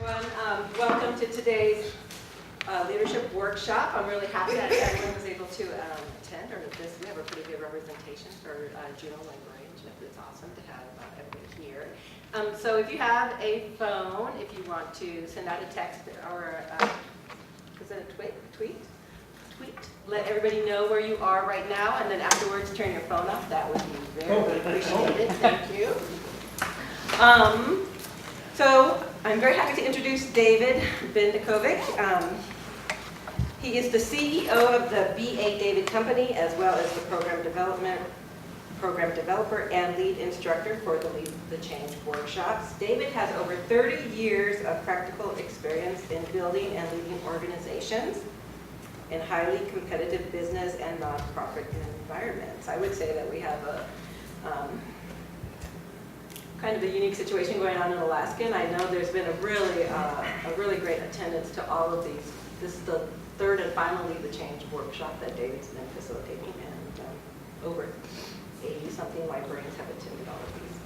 Everyone, welcome to today's leadership workshop. I'm really happy that everyone was able to attend, or we have a pretty good representation for Juneau Librarians. It's awesome to have everybody here. So if you have a phone, if you want to send out a text or is it a tweet? Let everybody know where you are right now, and then afterwards turn your phone off. That would be very appreciated. Thank you. So I'm very happy to introduce David Bendekovic. He is the CEO of the B.A. David Company, as well as the program developer and lead instructor for the Lead the Change workshops. David has over 30 years of practical experience in building and leading organizations in highly competitive business and nonprofit environments. I would say that we have a kind of a unique situation going on in Alaska, and I know there's been a really great attendance to all of these. This is the third and final Lead the Change workshop that David's been facilitating, and over 80-something librarians have attended all of these.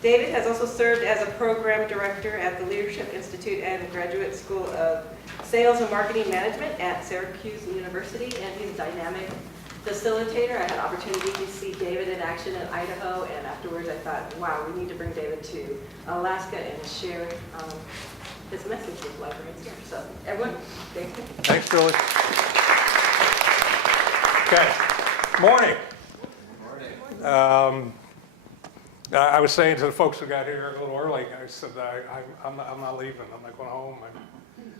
David has also served as a program director at the Leadership Institute and Graduate School of Sales and Marketing Management at Syracuse University, and he's a dynamic facilitator. I had opportunity to see David in action in Idaho, and afterwards I thought, wow, we need to bring David to Alaska and share his message with librarians here. So everyone, thank you. Thanks, Julie. Okay, morning. I was saying to the folks who got here a little early, I said, I'm not leaving. I'm not going home.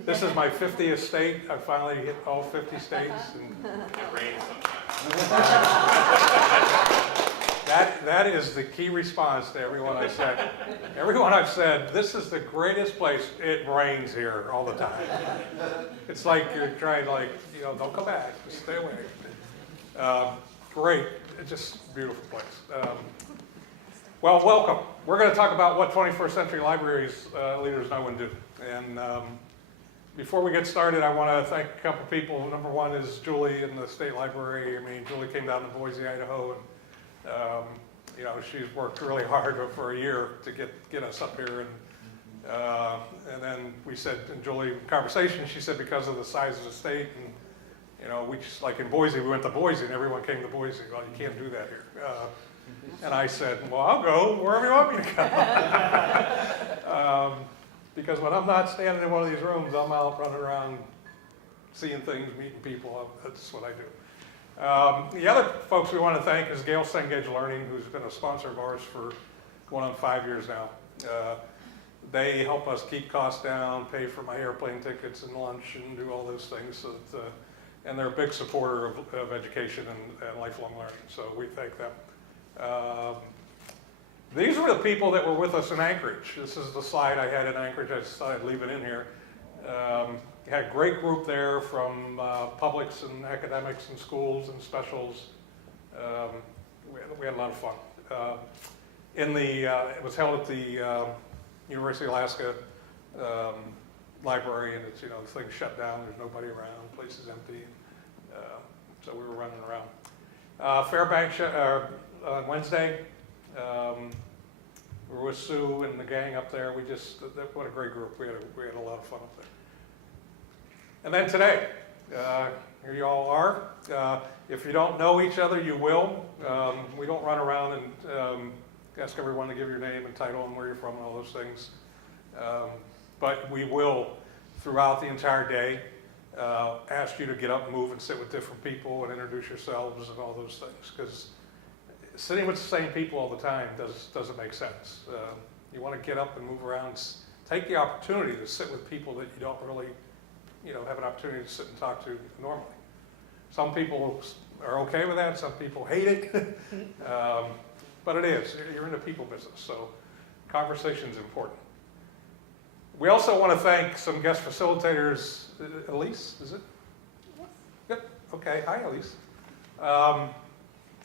This is my 50th state. I finally hit all 50 states. And it rains sometimes. that is the key response to everyone I said. Everyone I've said, this is the greatest place. It rains here all the time. It's like you're trying, don't come back. Just stay away. Great. It's just a beautiful place. Well, welcome. We're going to talk about what 21st century libraries leaders know and do. And before we get started, I want to thank a couple people. Number one is Julie in the State Library. Julie came down to Boise, Idaho, and she's worked really hard for a year to get us up here. And then we said, in Julie conversation, she said because of the size of the state, and we just, like in Boise, we went to Boise and everyone came to Boise. Well, you can't do that here. And I said, well, I'll go wherever you want me to go. Because when I'm not standing in one of these rooms, I'm out running around, seeing things, meeting people. That's what I do. The other folks we want to thank is Gale Cengage Learning, who's been a sponsor of ours for going on 5 years now. They help us keep costs down, pay for my airplane tickets and lunch, and do all those things. So that, and they're a big supporter of education and lifelong learning. So we thank them. These were the people that were with us in Anchorage. This is the slide I had in Anchorage. I just thought I'd leave it in here. We had a great group there from publics and academics and schools and specials. We had a lot of fun. It was held at the University of Alaska library, and it's, the thing's shut down. There's nobody around. The place is empty. So we were running around. Fairbanks on Wednesday. We were with Sue and the gang up there. What a great group. We had a lot of fun up there. And then today, here you all are. If you don't know each other, you will. We don't run around and ask everyone to give your name and title and where you're from and all those things. But we will, throughout the entire day, ask you to get up and move and sit with different people and introduce yourselves and all those things. Because sitting with the same people all the time doesn't make sense. You want to get up and move around. Take the opportunity to sit with people that you don't really, have an opportunity to sit and talk to normally. Some people are okay with that. Some people hate it. But it is. You're in the people business, so conversation's important. We also want to thank some guest facilitators. Elise, is it? Yes. Yep. Okay. Hi, Elise.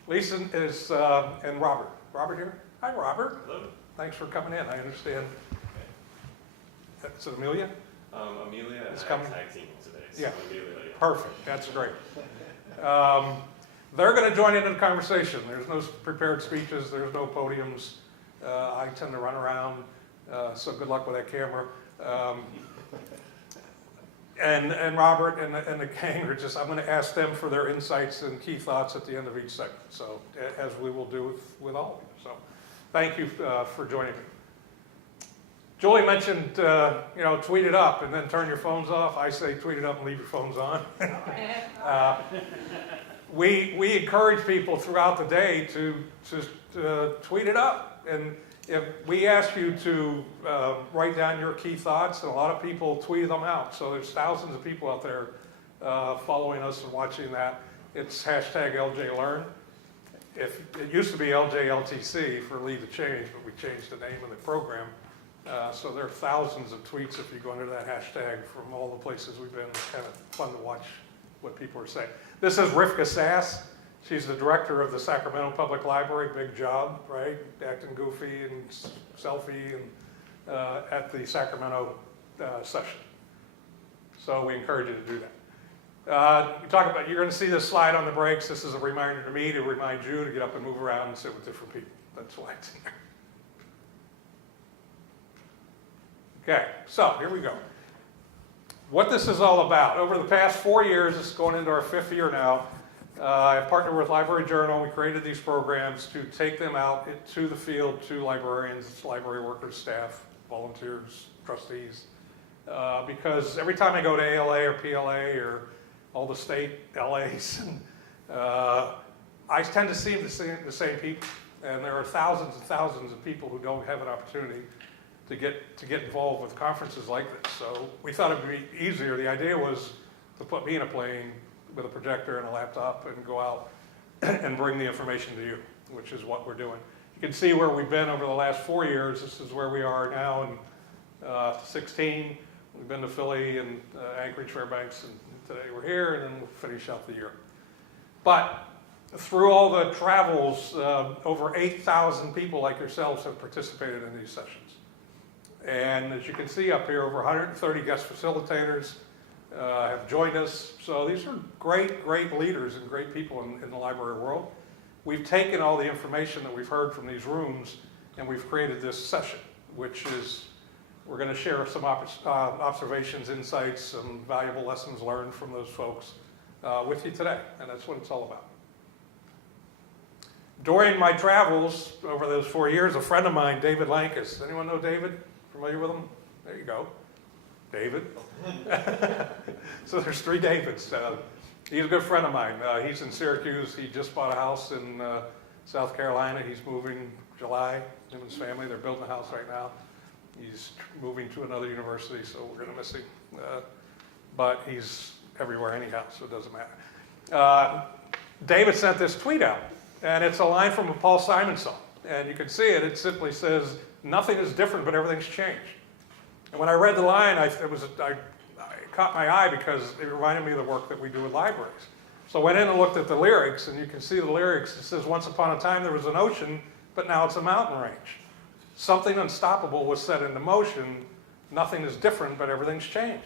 Lisa is, and Robert. Robert here? Hi, Robert. Hello. Thanks for coming in. I understand. Okay. Is it Amelia? Amelia is and coming. I tag team today. So Yeah. Amelia, yeah. Perfect. That's great. They're going to join in the conversation. There's no prepared speeches. There's no podiums. I tend to run around So good luck with that camera. And Robert and the gang are just, I'm going to ask them for their insights and key thoughts at the end of each segment. So as we will do with all of you. So thank you for joining me. Julie mentioned, tweet it up and then turn your phones off. I say tweet it up and leave your phones on. We encourage people throughout the day to tweet it up. And if we ask you to write down your key thoughts, and a lot of people tweet them out. So there's thousands of people out there following us and watching that. It's hashtag LJLearn. It used to be LJLTC for Lead the Change, but we changed the name of the program. So there are thousands of tweets if you go under that hashtag from all the places we've been. It's kind of fun to watch what people are saying. This is Rivka Sass. She's the director of the Sacramento Public Library. Big job, right? Acting goofy and selfie and at the Sacramento session. So we encourage you to do that. We talk about, you're going to see this slide on the breaks. This is a reminder to me to remind you to get up and move around and sit with different people. That's why it's in there. Okay, so here we go. What this is all about. Over the past 4 years, it's going into our 5th year now, I've partnered with Library Journal. We created these programs to take them out to the field to librarians, library workers, staff, volunteers, trustees. Because every time I go to ALA or PLA or all the state LAs, I tend to see the same people. And there are thousands and thousands of people who don't have an opportunity to get involved with conferences like this. So we thought it would be easier. The idea was to put me in a plane with a projector and a laptop and go out and bring the information to you, which is what we're doing. You can see where we've been over the last 4 years. This is where we are now in 16. We've been to Philly and Anchorage, Fairbanks, and today we're here, and then we'll finish out the year. But through all the travels, over 8,000 people like yourselves have participated in these sessions. And as you can see up here, over 130 guest facilitators have joined us. So these are great, great leaders and great people in the library world. We've taken all the information that we've heard from these rooms and we've created this session, which is, we're going to share some observations, insights, some valuable lessons learned from those folks with you today. And that's what it's all about. During my travels over those 4 years, a friend of mine, David Lankus, anyone know David? Familiar with him? There you go. David. So there's 3 Davids. He's a good friend of mine. He's in Syracuse. He just bought a house in South Carolina. He's moving July, him and his family. They're building a house right now. He's moving to another university, so we're going to miss him. But he's everywhere anyhow, so it doesn't matter. David sent this tweet out, and it's a line from a Paul Simon song. And you can see it. It simply says, "Nothing is different, but everything's changed." And when I read the line, I caught my eye because it reminded me of the work that we do with libraries. So I went in and looked at the lyrics, and you can see the lyrics. It says, "Once upon a time there was an ocean, but now it's a mountain range. Something unstoppable was set into motion. Nothing is different, but everything's changed."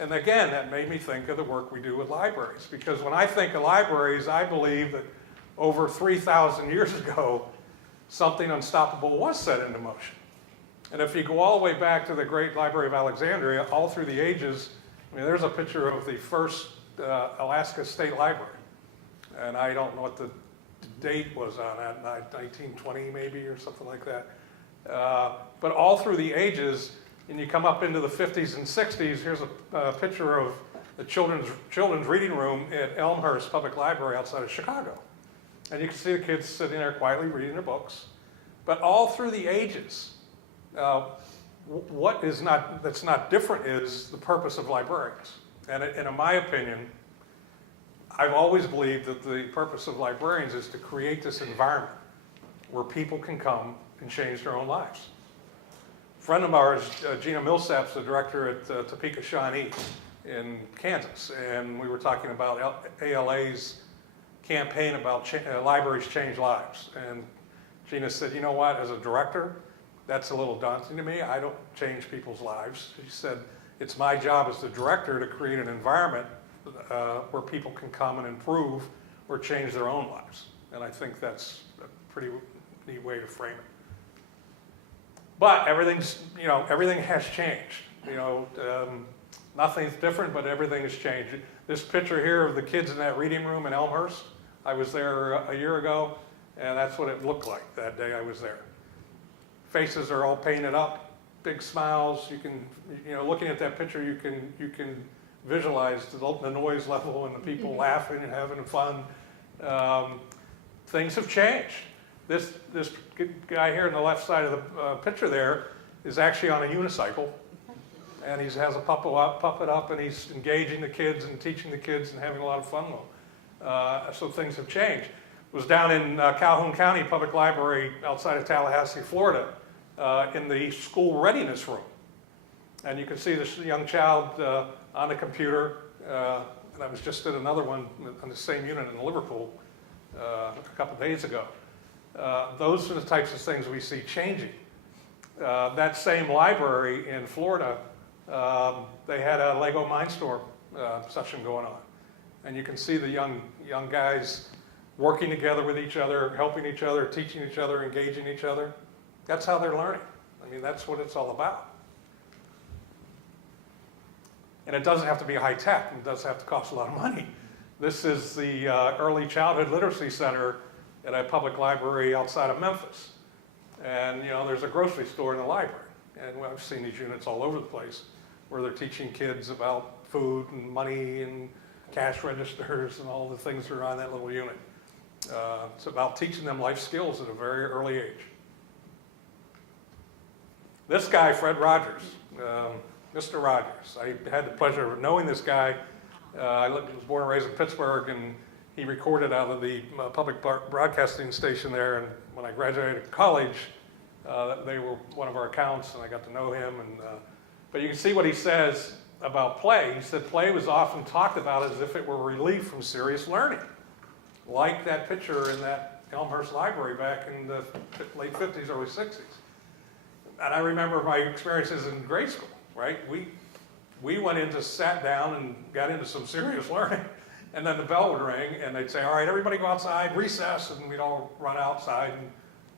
And again, that made me think of the work we do with libraries. Because when I think of libraries, I believe that over 3,000 years ago, something unstoppable was set into motion. And if you go all the way back to the Great Library of Alexandria, all through the ages, I mean, there's a picture of the first Alaska State Library. And I don't know what the date was on that, 1920 maybe or something like that. But all through the ages, and you come up into the 50s and 60s, here's a picture of the children's reading room at Elmhurst Public Library outside of Chicago. And you can see the kids sitting there quietly reading their books. But all through the ages, that's not different is the purpose of librarians. And in my opinion, I've always believed that the purpose of librarians is to create this environment where people can come and change their own lives. A friend of ours, Gina Millsap's the director at Topeka Shawnee in Kansas, and we were talking about ALA's campaign about libraries change lives. And Gina said, "You know what, as a director, that's a little daunting to me. I don't change people's lives." She said, "It's my job as the director to create an environment where people can come and improve or change their own lives." And I think that's a pretty neat way to frame it. But everything's, everything has changed. Nothing's different, but everything has changed. This picture here of the kids in that reading room in Elmhurst, I was there a year ago, and that's what it looked like that day I was there. Faces are all painted up, big smiles. You can, looking at that picture, you can visualize the noise level and the people laughing and having fun. Things have changed. This guy here on the left side of the picture there is actually on a unicycle, and he has a puppet up, and he's engaging the kids and teaching the kids and having a lot of fun with them. So things have changed. Was down in Calhoun County Public Library outside of Tallahassee, Florida, in the school readiness room. And you can see this young child on the computer, and I was just at another one on the same unit in Liverpool a couple days ago. Those are the types of things we see changing. That same library in Florida, they had a Lego Mindstorm session going on. And you can see the young guys working together with each other, helping each other, teaching each other, engaging each other. That's how they're learning. I mean, that's what it's all about. And it doesn't have to be high tech. It doesn't have to cost a lot of money. This is the Early Childhood Literacy Center at a public library outside of Memphis. And, there's a grocery store in the library. And I've seen these units all over the place where they're teaching kids about food and money and cash registers and all the things that are on that little unit. It's about teaching them life skills at a very early age. This guy, Fred Rogers, Mr. Rogers, I had the pleasure of knowing this guy. I was born and raised in Pittsburgh, and he recorded out of the public broadcasting station there. And when I graduated college, they were one of our accounts, and I got to know him. But you can see what he says about play. He said play was often talked about as if it were relief from serious learning, like that picture in that Elmhurst library back in the late 50s, early 60s. And I remember my experiences in grade school, right? We went into, sat down and got into some serious learning. And then the bell would ring, and they'd say, all right, everybody go outside, recess, and we'd all run outside and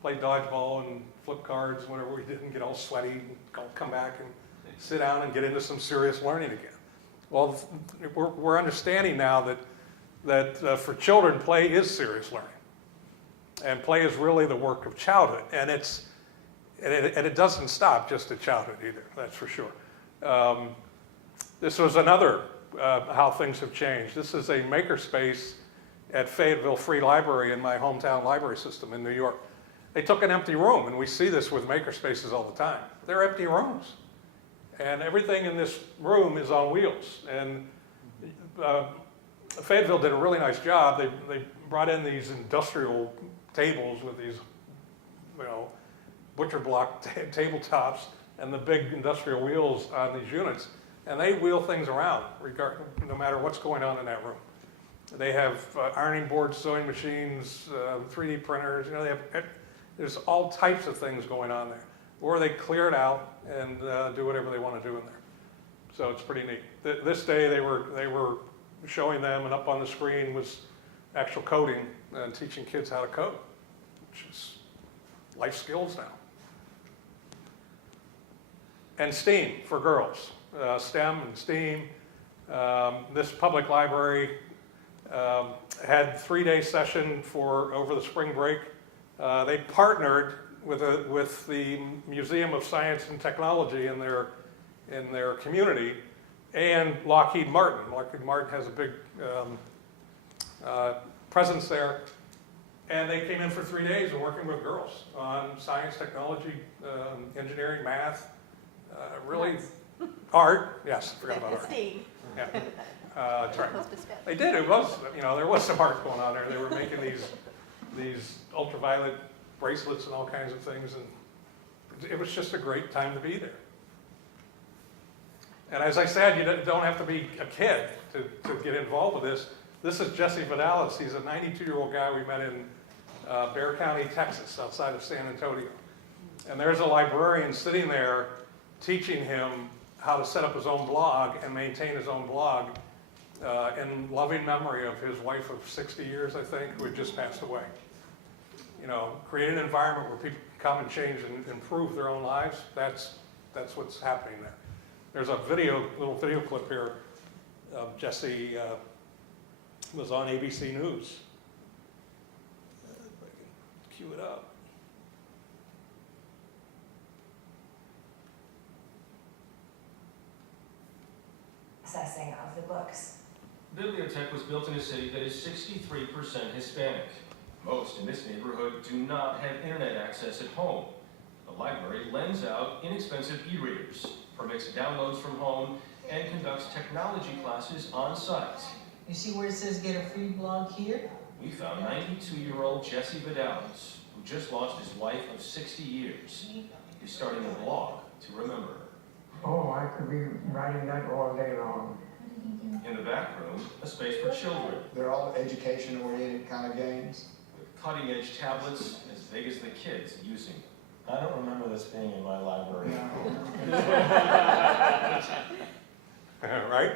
play dodgeball and flip cards and whatever we did and get all sweaty and come back and sit down and get into some serious learning again. Well, we're understanding now that for children, play is serious learning. And play is really the work of childhood. And it doesn't stop just at childhood either, that's for sure. This was another how things have changed. This is a makerspace at Fayetteville Free Library in my hometown library system in New York. They took an empty room, and we see this with makerspaces all the time. They're empty rooms. And everything in this room is on wheels. And Fayetteville did a really nice job. They brought in these industrial tables with these, butcher block tabletops and the big industrial wheels on these units. And they wheel things around, no matter what's going on in that room. They have ironing boards, sewing machines, 3D printers. There's all types of things going on there. Or they clear it out and do whatever they want to do in there. So it's pretty neat. This day they were showing them, and up on the screen was actual coding and teaching kids how to code, which is life skills now. And STEAM for girls. STEM and STEAM. This public library had 3-day session for over the spring break. They partnered with the Museum of Science and Technology in their community and Lockheed Martin. Lockheed Martin has a big presence there. And they came in for 3 days and working with girls on science, technology, engineering, math, really art. Yes, I forgot about art. STEAM. Yeah, that's right. They did. It was, there was some art going on there. They were making these ultraviolet bracelets and all kinds of things, and it was just a great time to be there. And as I said, you don't have to be a kid to get involved with this. This is Jesse Vidalis. He's a 92-year-old guy we met in Bexar County, Texas, outside of San Antonio. And there's a librarian sitting there teaching him how to set up his own blog and maintain his own blog in loving memory of his wife of 60 years, I think, who had just passed away. Create an environment where come and change and improve their own lives, that's what's happening there. There's a little video clip here of Jesse, was on ABC News. If I can cue it up. Processing of the books. Bibliotech was built in a city that is 63% Hispanic. Most in this neighborhood do not have internet access at home. The library lends out inexpensive e-readers, permits downloads from home, and conducts technology classes on site. You see where it says get a free blog here? We found 92-year-old Jesse Vidales, who just lost his wife of 60 years. He's starting a blog to remember her. Oh, I could be writing that all day long. In the back room, a space for children, They're all education-oriented kind of games. with cutting-edge tablets as big as the kids using. I don't remember this being in my library. Right?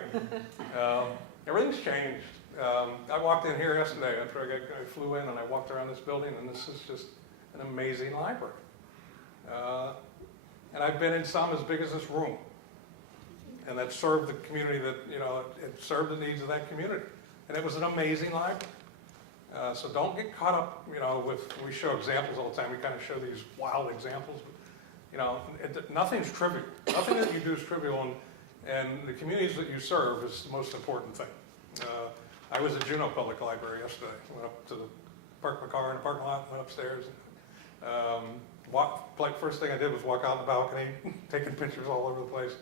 Everything's changed. I walked in here yesterday after I flew in, and I walked around this building, and this is just an amazing library. And I've been in some as big as this room, and that served the community that, it served the needs of that community. And it was an amazing library. So don't get caught up, we show examples all the time. We kind of show these wild examples, but, nothing's trivial. Nothing that you do is trivial, and the communities that you serve is the most important thing. I was at Juneau Public Library yesterday. Went up to park my car in the parking lot, went upstairs. First thing I did was walk out on the balcony, taking pictures all over the place.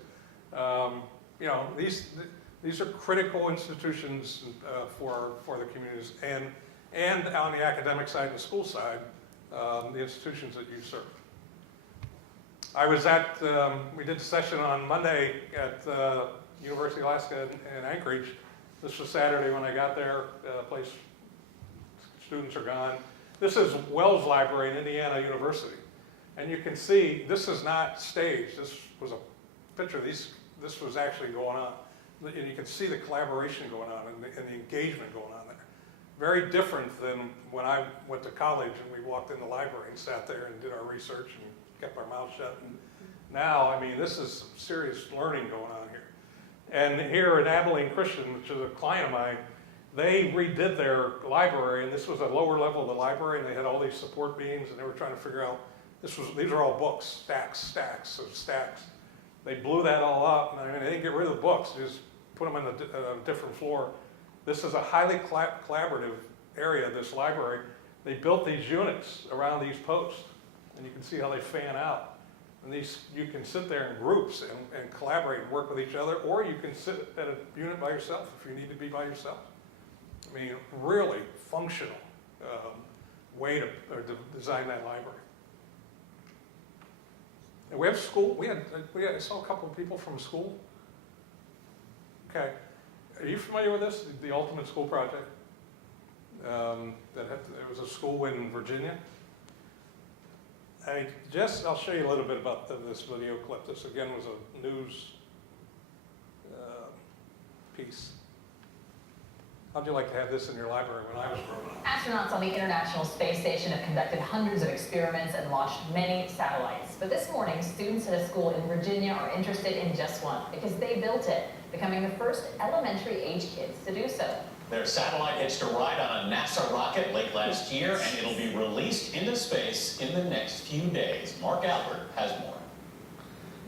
These are critical institutions for the communities, and on the academic side and the school side, the institutions that you serve. I was we did a session on Monday at University of Alaska in Anchorage. This was Saturday when I got there. Students are gone. This is Wells Library in Indiana University. And you can see, this is not staged. This was a picture. This was actually going on. And you can see the collaboration going on and the engagement going on there. Very different than when I went to college and we walked in the library and sat there and did our research and kept our mouths shut. And now, this is some serious learning going on here. And here at Abilene Christian, which is a client of mine, they redid their library, and this was a lower level of the library, and they had all these support beams, and they were trying to figure out, these are all books, stacks of stacks. They blew that all up, and they didn't get rid of the books, they just put them on a different floor. This is a highly collaborative area, this library. They built these units around these posts, and you can see how they fan out. And you can sit there in groups and collaborate and work with each other, or you can sit at a unit by yourself if you need to be by yourself. Really functional way to design that library. And we have school. I saw a couple of people from school. Okay, are you familiar with this? The Ultimate School Project. There was a school in Virginia. I'll show you a little bit about this video clip. This again was a news piece. How'd you like to have this in your library when I was growing up? Astronauts on the International Space Station have conducted hundreds of experiments and launched many satellites. But this morning, students at a school in Virginia are interested in just one because they built it, becoming the first elementary-age kids to do so. Their satellite hitched a ride on a NASA rocket late last year, and it'll be released into space in the next few days. Mark Albert has more.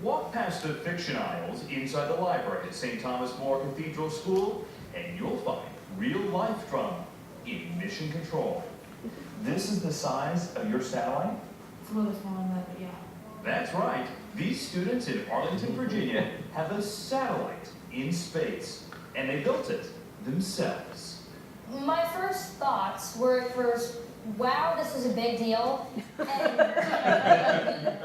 Walk past the fiction aisles inside the library at St. Thomas More Cathedral School, and you'll find real-life drama in mission control. This is the size of your satellite? It's a little smaller than that, but yeah. That's right. These students in Arlington, Virginia have a satellite in space, and they built it themselves. My first thoughts were at first, wow, this is a big deal. And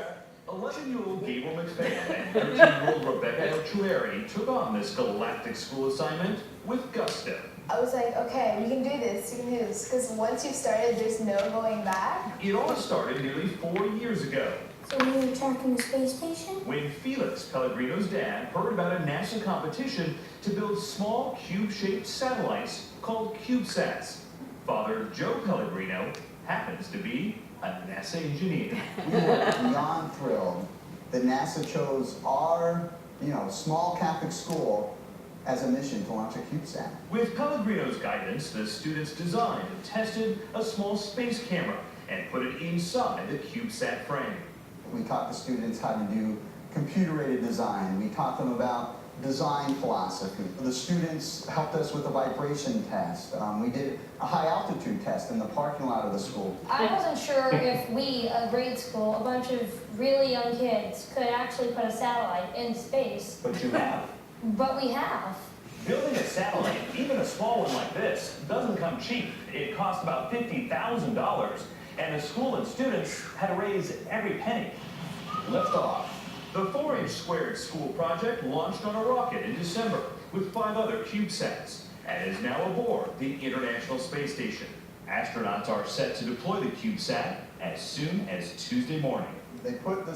11-year-old Gabriel McPhail and 13-year-old Rebecca Elchueri took on this galactic school assignment with gusto. I was like, okay, we can do this, because once you've started, there's no going back. It all started nearly 4 years ago. so we were tracking the space station? When Felix, Pellegrino's dad, heard about a NASA competition to build small cube-shaped satellites called CubeSats. Father Joe Pellegrino happens to be a NASA engineer. We were beyond thrilled that NASA chose our, small Catholic school as a mission to launch a CubeSat. With Pellegrino's guidance, the students designed and tested a small space camera and put it inside the CubeSat frame. We taught the students how to do computer-aided design. We taught them about design philosophy. The students helped us with a vibration test. We did a high altitude test in the parking lot of the school. I wasn't sure if we, a grade school, a bunch of really young kids, could actually put a satellite in space. But you have. But we have. Building a satellite, even a small one like this, doesn't come cheap. It costs about $50,000, and the school and students had to raise every penny. Lift off. The 4-inch squared school project launched on a rocket in December with 5 other CubeSats and is now aboard the International Space Station. Astronauts are set to deploy the CubeSat as soon as Tuesday morning. They put the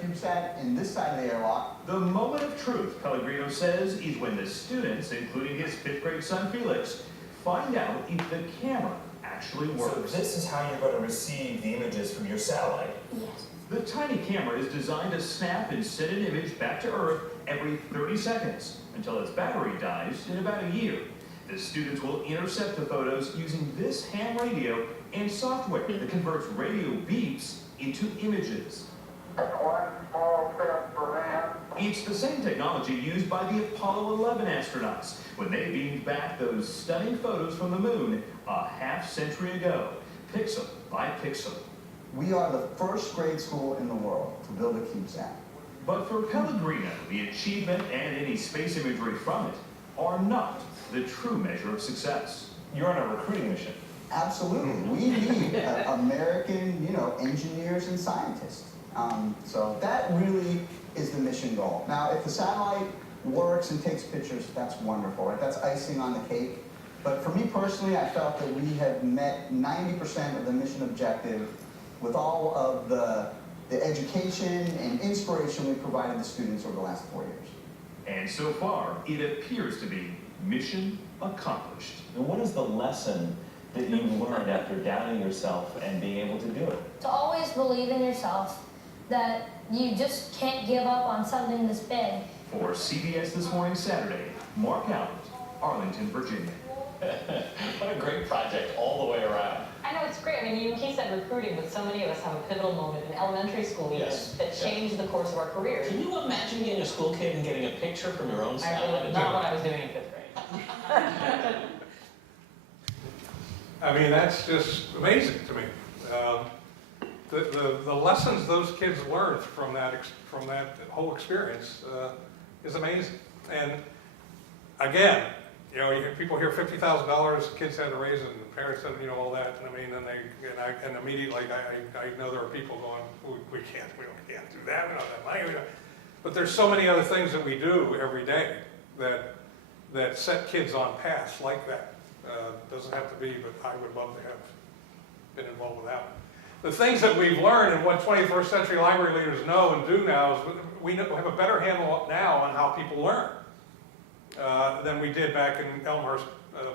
CubeSat in this side of the airlock. The moment of truth, Pellegrino says, is when the students, including his 5th grade son Felix, find out if the camera actually works. So this is how you're going to receive the images from your satellite? Yes. The tiny camera is designed to snap and send an image back to Earth every 30 seconds until its battery dies in about a year. The students will intercept the photos using this ham radio and software that converts radio beeps into images. It's the same technology used by the Apollo 11 astronauts when they beamed back those stunning photos from the moon a half-century ago, pixel by pixel. We are the first grade school in the world to build a CubeSat. But for Pellegrino, the achievement and any space imagery from it are not the true measure of success. You're on a recruiting mission. Absolutely. We need American, engineers and scientists. So that really is the mission goal. Now, if the satellite works and takes pictures, that's wonderful, right? That's icing on the cake. But for me personally, I felt that we have met 90% of the mission objective with all of the education and inspiration we provided the students over the last 4 years. And so far, it appears to be mission accomplished. And what is the lesson that you learned after doubting yourself and being able to do it? To always believe in yourself, that you just can't give up on something this big. For CBS This Morning Saturday, Mark Albert, Arlington, Virginia. What a great project all the way around. I know, it's great. I mean, he said recruiting, but so many of us have a pivotal moment in elementary school even Yes. that changed the course of our careers. Can you imagine being a school kid and getting a picture from your own satellite? Not what I was doing in 5th grade. I mean, that's just amazing to me. The lessons those kids learned from that whole experience is amazing. And again, people hear $50,000 kids had to raise it, and the parents said, all that. And I mean, and immediately I know there are people going, we can't do that. We don't have money. But there's so many other things that we do every day that set kids on paths like that. Doesn't have to be, but I would love to have been involved with that. The things that we've learned and what 21st century library leaders know and do now is we have a better handle now on how people learn than we did back in Elmhurst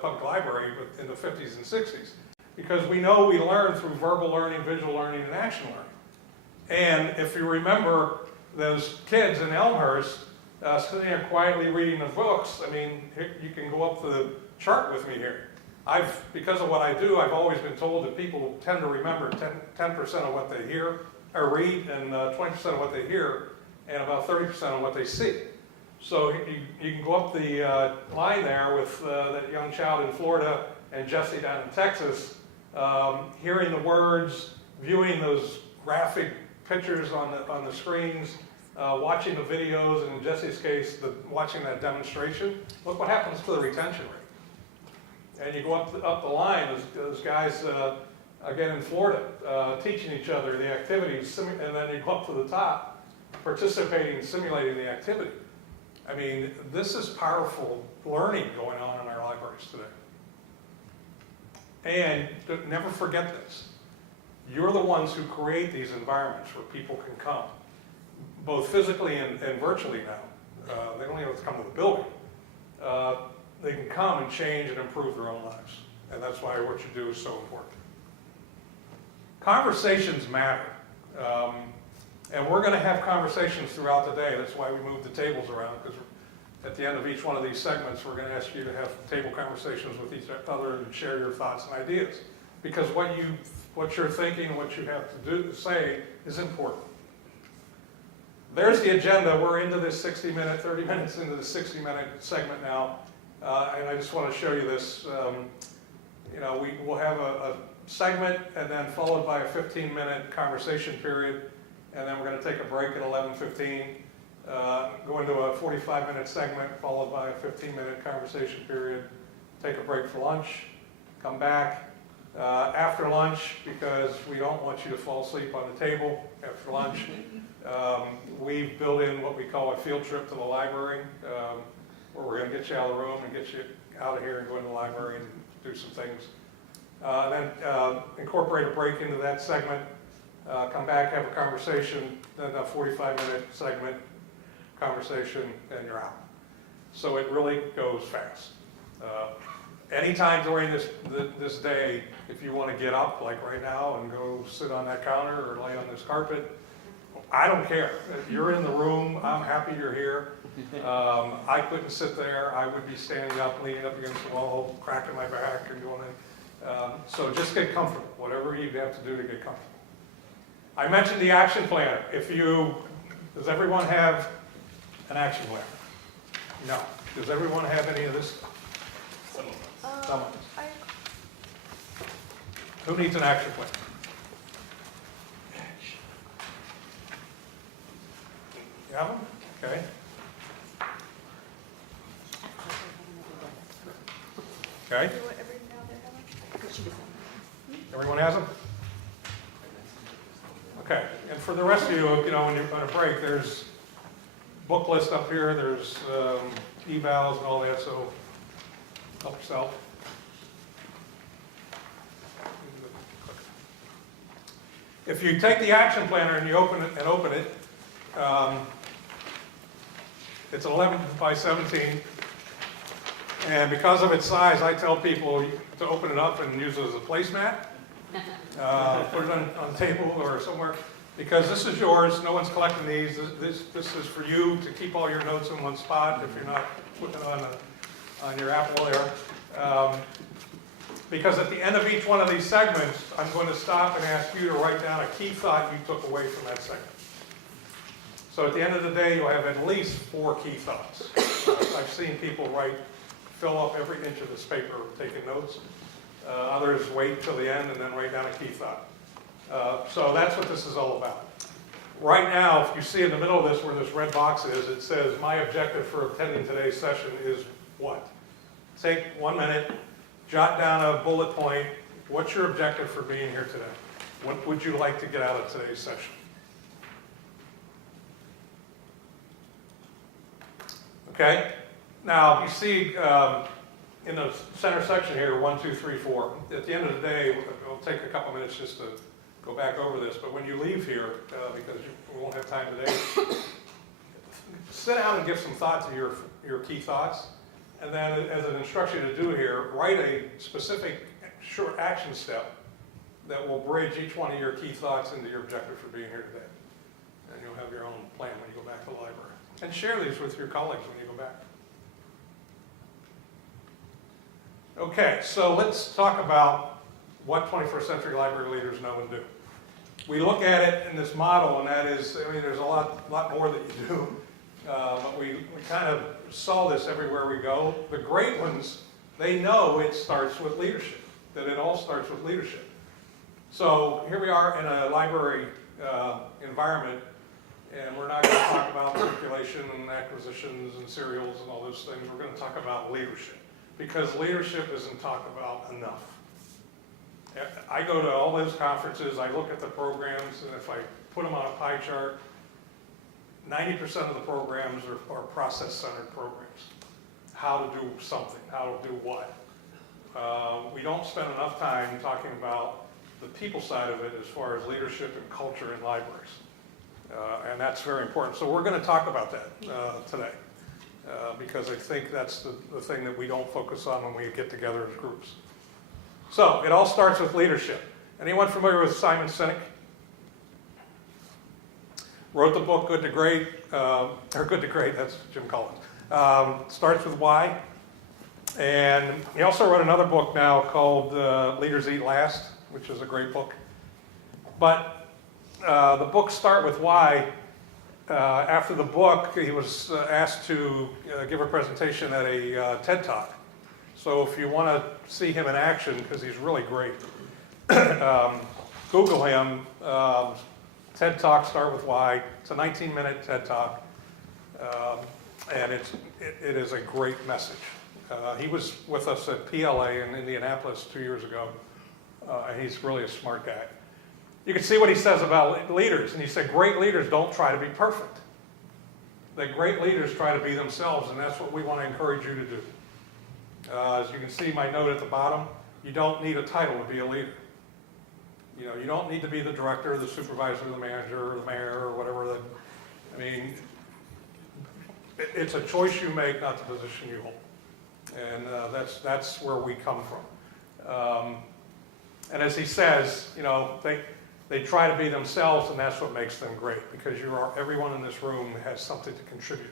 Public Library in the 50s and 60s. Because we know we learn through verbal learning, visual learning, and action learning. And if you remember those kids in Elmhurst sitting there quietly reading the books, I mean, you can go up to the chart with me here. Because of what I do, I've always been told that people tend to remember 10% of what they hear or read, and 20% of what they hear, and about 30% of what they see. So you can go up the line there with that young child in Florida and Jesse down in Texas, hearing the words, viewing those graphic pictures on the screens, watching the videos, and in Jesse's case, watching that demonstration. Look what happens to the retention rate. And you go up the line, those guys, again in Florida, teaching each other the activities, and then you go up to the top, participating, simulating the activity. I mean, this is powerful learning going on in our libraries today. And never forget this. You're the ones who create these environments where people can come, both physically and virtually now. They don't even have to come to the building. They can come and change and improve their own lives. And that's why what you do is so important. conversations matter. And we're going to have conversations throughout the day. That's why we move the tables around, because at the end of each one of these segments, we're going to ask you to have table conversations with each other and share your thoughts and ideas. Because what you're thinking, what you have to say is important. There's the agenda. We're into this 60-minute, 30 minutes into the 60-minute segment now. And I just want to show you this. We'll have a segment and then followed by a 15-minute conversation period. And then we're going to take a break at 11:15, go into a 45-minute segment followed by a 15-minute conversation period, take a break for lunch, come back after lunch, because we don't want you to fall asleep on the table after lunch. We've built in what we call a field trip to the library, where we're going to get you out of the room and get you out of here and go into the library and do some things. Then incorporate a break into that segment. Come back, have a conversation, then a 45-minute segment, conversation, and you're out. So it really goes fast. Anytime during this day, if you want to get up, like right now, and go sit on that counter or lay on this carpet, I don't care. If you're in the room, I'm happy you're here. I couldn't sit there. I would be standing up, leaning up against the wall, cracking my back and going in. So just get comfortable, whatever you have to do to get comfortable. I mentioned the action planner. Does everyone have an action planner? No. Does everyone have any of this stuff? Some of us. Some of us. Who needs an action plan? You have them? Okay. Okay. Everyone has them? Okay. And for the rest of you, when you're on a break, there's book list up here, there's evals and all that, so help yourself. If you take the action planner and you open it, it's 11 by 17, and because of its size, I tell people to open it up and use it as a placemat. Put it on the table or somewhere, because this is yours. No one's collecting these. This is for you to keep all your notes in one spot if you're not putting it on your Apple there. Because at the end of each one of these segments, I'm going to stop and ask you to write down a key thought you took away from that segment. So at the end of the day, you'll have at least 4 key thoughts. I've seen people fill up every inch of this paper taking notes. Others wait till the end and then write down a key thought. So that's what this is all about. Right now, if you see in the middle of this where this red box is, it says, my objective for attending today's session is what? Take 1 minute, jot down a bullet point. What's your objective for being here today? What would you like to get out of today's session? Okay? Now, you see in the center section here, 1, 2, 3, 4. At the end of the day, it'll take a couple minutes just to go back over this, but when you leave here, because we won't have time today, sit down and give some thought to your key thoughts, and then as an instruction to do here, write a specific short action step that will bridge each one of your key thoughts into your objective for being here today. And you'll have your own plan when you go back to the library. And share these with your colleagues when you go back. Okay, so let's talk about what 21st century library leaders know and do. We look at it in this model, and that is, there's a lot more that you do, but we kind of saw this everywhere we go. The great ones, they know it starts with leadership, that it all starts with leadership. So here we are in a library environment, and we're not going to talk about circulation and acquisitions and serials and all those things. We're going to talk about leadership, because leadership isn't talked about enough. I go to all those conferences, I look at the programs, and if I put them on a pie chart, 90% of the programs are process-centered programs. How to do something, how to do what. We don't spend enough time talking about the people side of it as far as leadership and culture in libraries. And that's very important. So we're going to talk about that today, because I think that's the thing that we don't focus on when we get together as groups. So it all starts with leadership. Anyone familiar with Simon Sinek? Wrote the book Good to Great, or Good to Great, that's Jim Collins. Starts with Why. And he also wrote another book now called Leaders Eat Last, which is a great book. But the books start with Why. After the book, he was asked to give a presentation at a TED Talk. So if you want to see him in action, because he's really great, Google him. TED Talk, Start With Why. It's a 19-minute TED Talk, and it is a great message. He was with us at PLA in Indianapolis 2 years ago, and he's really a smart guy. You can see what he says about leaders, and he said, great leaders don't try to be perfect. That great leaders try to be themselves, and that's what we want to encourage you to do. As you can see my note at the bottom, you don't need a title to be a leader. You know, you don't need to be the director, the supervisor, the manager, or the mayor, or whatever. I mean, it's a choice you make, not the position you hold. And that's where we come from. And as he says, you know, they try to be themselves, and that's what makes them great, because everyone in this room has something to contribute.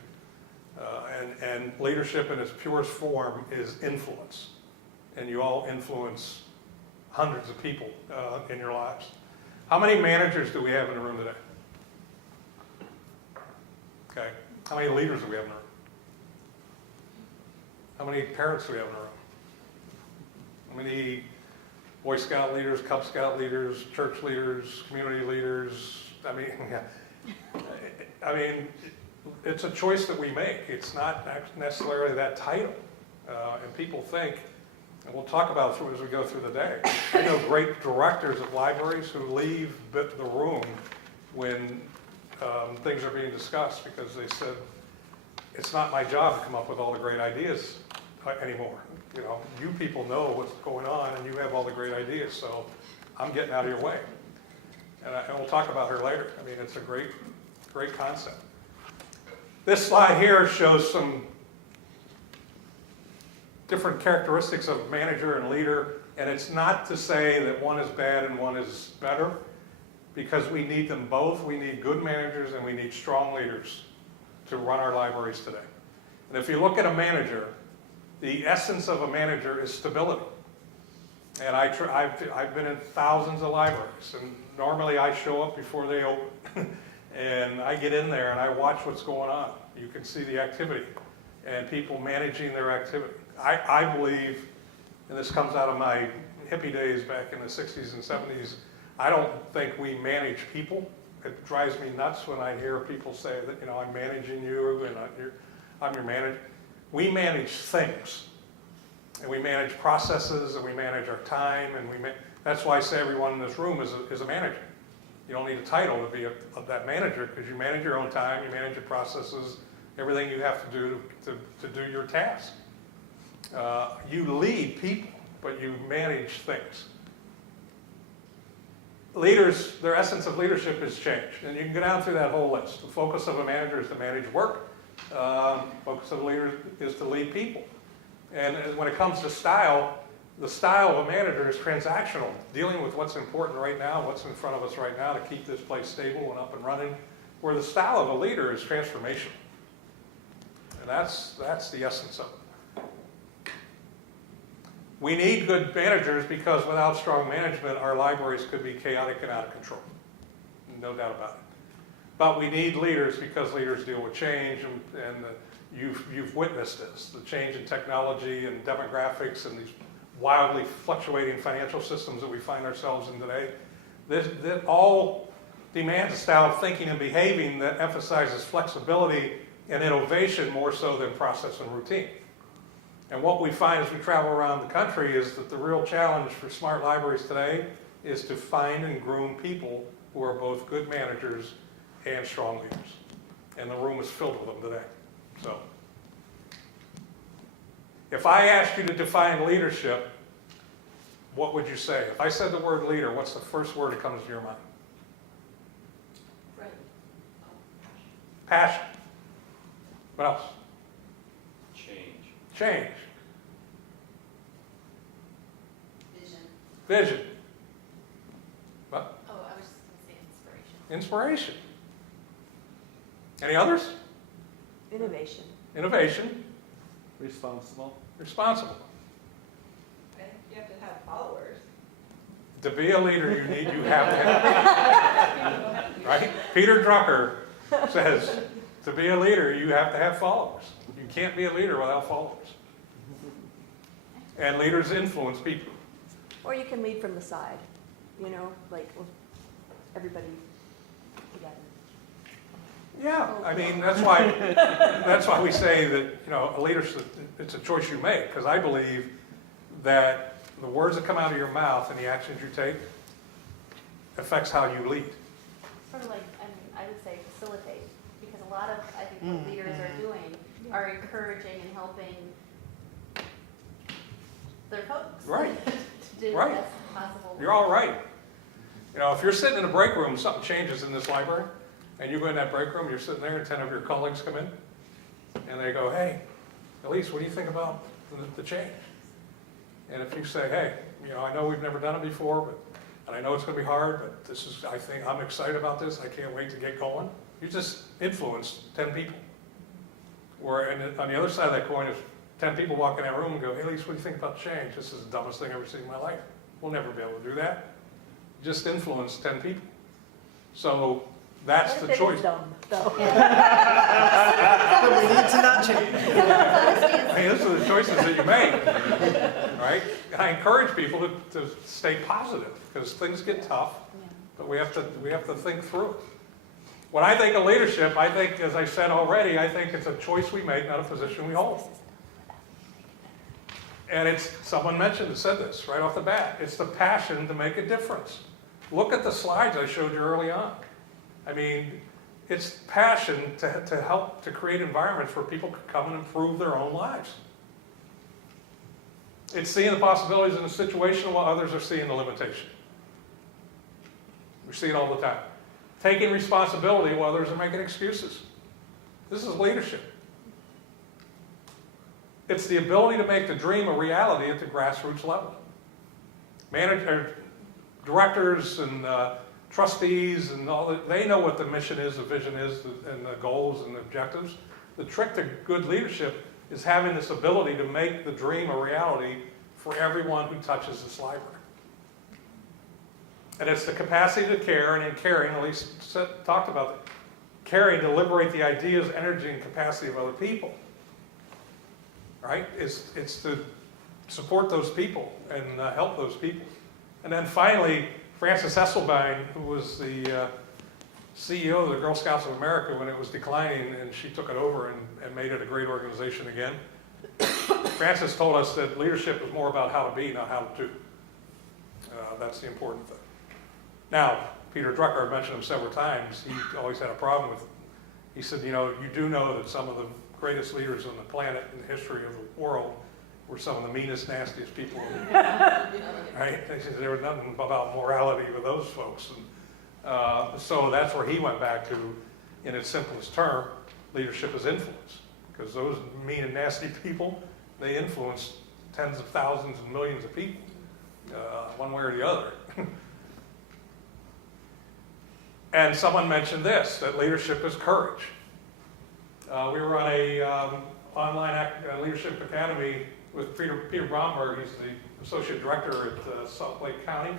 And leadership in its purest form is influence. And you all influence hundreds of people in your lives. How many managers do we have in the room today? Okay. How many leaders do we have in the room? How many parents do we have in the room? How many Boy Scout leaders, Cub Scout leaders, church leaders, community leaders? I mean, it's a choice that we make. It's not necessarily that title. And people think, and we'll talk about it as we go through the day. I know great directors of libraries who leave the room when things are being discussed because they said, it's not my job to come up with all the great ideas anymore. You know, you people know what's going on and you have all the great ideas, so I'm getting out of your way. And we'll talk about her later. I mean, it's a great concept. This slide here shows some different characteristics of manager and leader, and it's not to say that one is bad and one is better, because we need them both. We need good managers and we need strong leaders to run our libraries today. And if you look at a manager, the essence of a manager is stability. And I've been in thousands of libraries, and normally I show up before they open. And I get in there and I watch what's going on. You can see the activity and people managing their activity. I believe, and this comes out of my hippie days back in the 60s and 70s, I don't think we manage people. It drives me nuts when I hear people say that, you know, I'm managing you and I'm your manager. We manage things, and we manage processes, and we manage our time, and that's why I say everyone in this room is a manager. You don't need a title to be that manager, because you manage your own time, you manage your processes, everything you have to do to do your task. You lead people, but you manage things. Leaders, their essence of leadership has changed, and you can go down through that whole list. The focus of a manager is to manage work. Focus of a leader is to lead people. And when it comes to style, the style of a manager is transactional, dealing with what's important right now, what's in front of us right now to keep this place stable and up and running, where the style of a leader is transformational. And that's the essence of it. We need good managers because without strong management, our libraries could be chaotic and out of control. No doubt about it. But we need leaders because leaders deal with change, and you've witnessed this, the change in technology and demographics and these wildly fluctuating financial systems that we find ourselves in today. That all demands a style of thinking and behaving that emphasizes flexibility and innovation more so than process and routine. And what we find as we travel around the country is that the real challenge for smart libraries today is to find and groom people who are both good managers and strong leaders. And the room is filled with them today. So, if I asked you to define leadership, what would you say? If I said the word leader, what's the first word that comes to your mind? Right. Passion. What else? Change. Change. Vision. Vision. What? Oh, I was just going to say inspiration. Inspiration. Any others? Innovation. Innovation. Responsible. Responsible. I think you have to have followers. To be a leader, you have to have, right? Peter Drucker says, to be a leader, you have to have followers. You can't be a leader without followers. And leaders influence people. Or you can lead from the side, you know, like with everybody together. Yeah, I mean, that's why we say that, you know, a leadership, it's a choice you make, because I believe that the words that come out of your mouth and the actions you take affects how you lead. Sort of like, I mean, I would say facilitate, because a lot of, I think, what leaders are doing are encouraging and helping their folks Right. to do the Right. best possible. You're all right. You know, if you're sitting in a break room, something changes in this library, and you go in that break room, you're sitting there, and 10 of your colleagues come in, and they go, hey, Elise, what do you think about the change? And if you say, hey, you know, I know we've never done it before, and I know it's going to be hard, but this is, I think, I'm excited about this, I can't wait to get going. You just influenced 10 people. And on the other side of that coin, if 10 people walk in that room and go, hey, Elise, what do you think about change? This is the dumbest thing I've ever seen in my life. We'll never be able to do that. Just influence 10 people. So that's the choice. Dumb, though. We need to not change. I mean, these are the choices that you make, right? And I encourage people to stay positive, because things get tough, but we have to think through it. When I think of leadership, I think, as I said already, I think it's a choice we make, not a position we hold. And it's, someone said this right off the bat, it's the passion to make a difference. Look at the slides I showed you early on. I mean, it's passion to help to create environments where people can come and improve their own lives. It's seeing the possibilities in a situation while others are seeing the limitation. We see it all the time. Taking responsibility while others are making excuses. This is leadership. It's the ability to make the dream a reality at the grassroots level. Directors and trustees and all that, they know what the mission is, the vision is, and the goals and the objectives. The trick to good leadership is having this ability to make the dream a reality for everyone who touches this library. And it's the capacity to care, and in caring, Elise talked about that, caring to liberate the ideas, energy, and capacity of other people. Right? It's to support those people and help those people. And then finally, Frances Hesselbein, who was the CEO of the Girl Scouts of America when it was declining, and she took it over and made it a great organization again. Frances told us that leadership is more about how to be, not how to do. That's the important thing. Now, Peter Drucker, I've mentioned him several times, he always had a problem with it. He said, you know, you do know that some of the greatest leaders on the planet in the history of the world were some of the meanest, nastiest people. Right? He said there was nothing about morality with those folks. And, so that's where he went back to, in its simplest term, leadership is influence. Because those mean and nasty people, they influence tens of thousands and millions of people, one way or the other. And someone mentioned this, that leadership is courage. We were on a online leadership academy with Peter Bromberg. He's the associate director at Salt Lake County.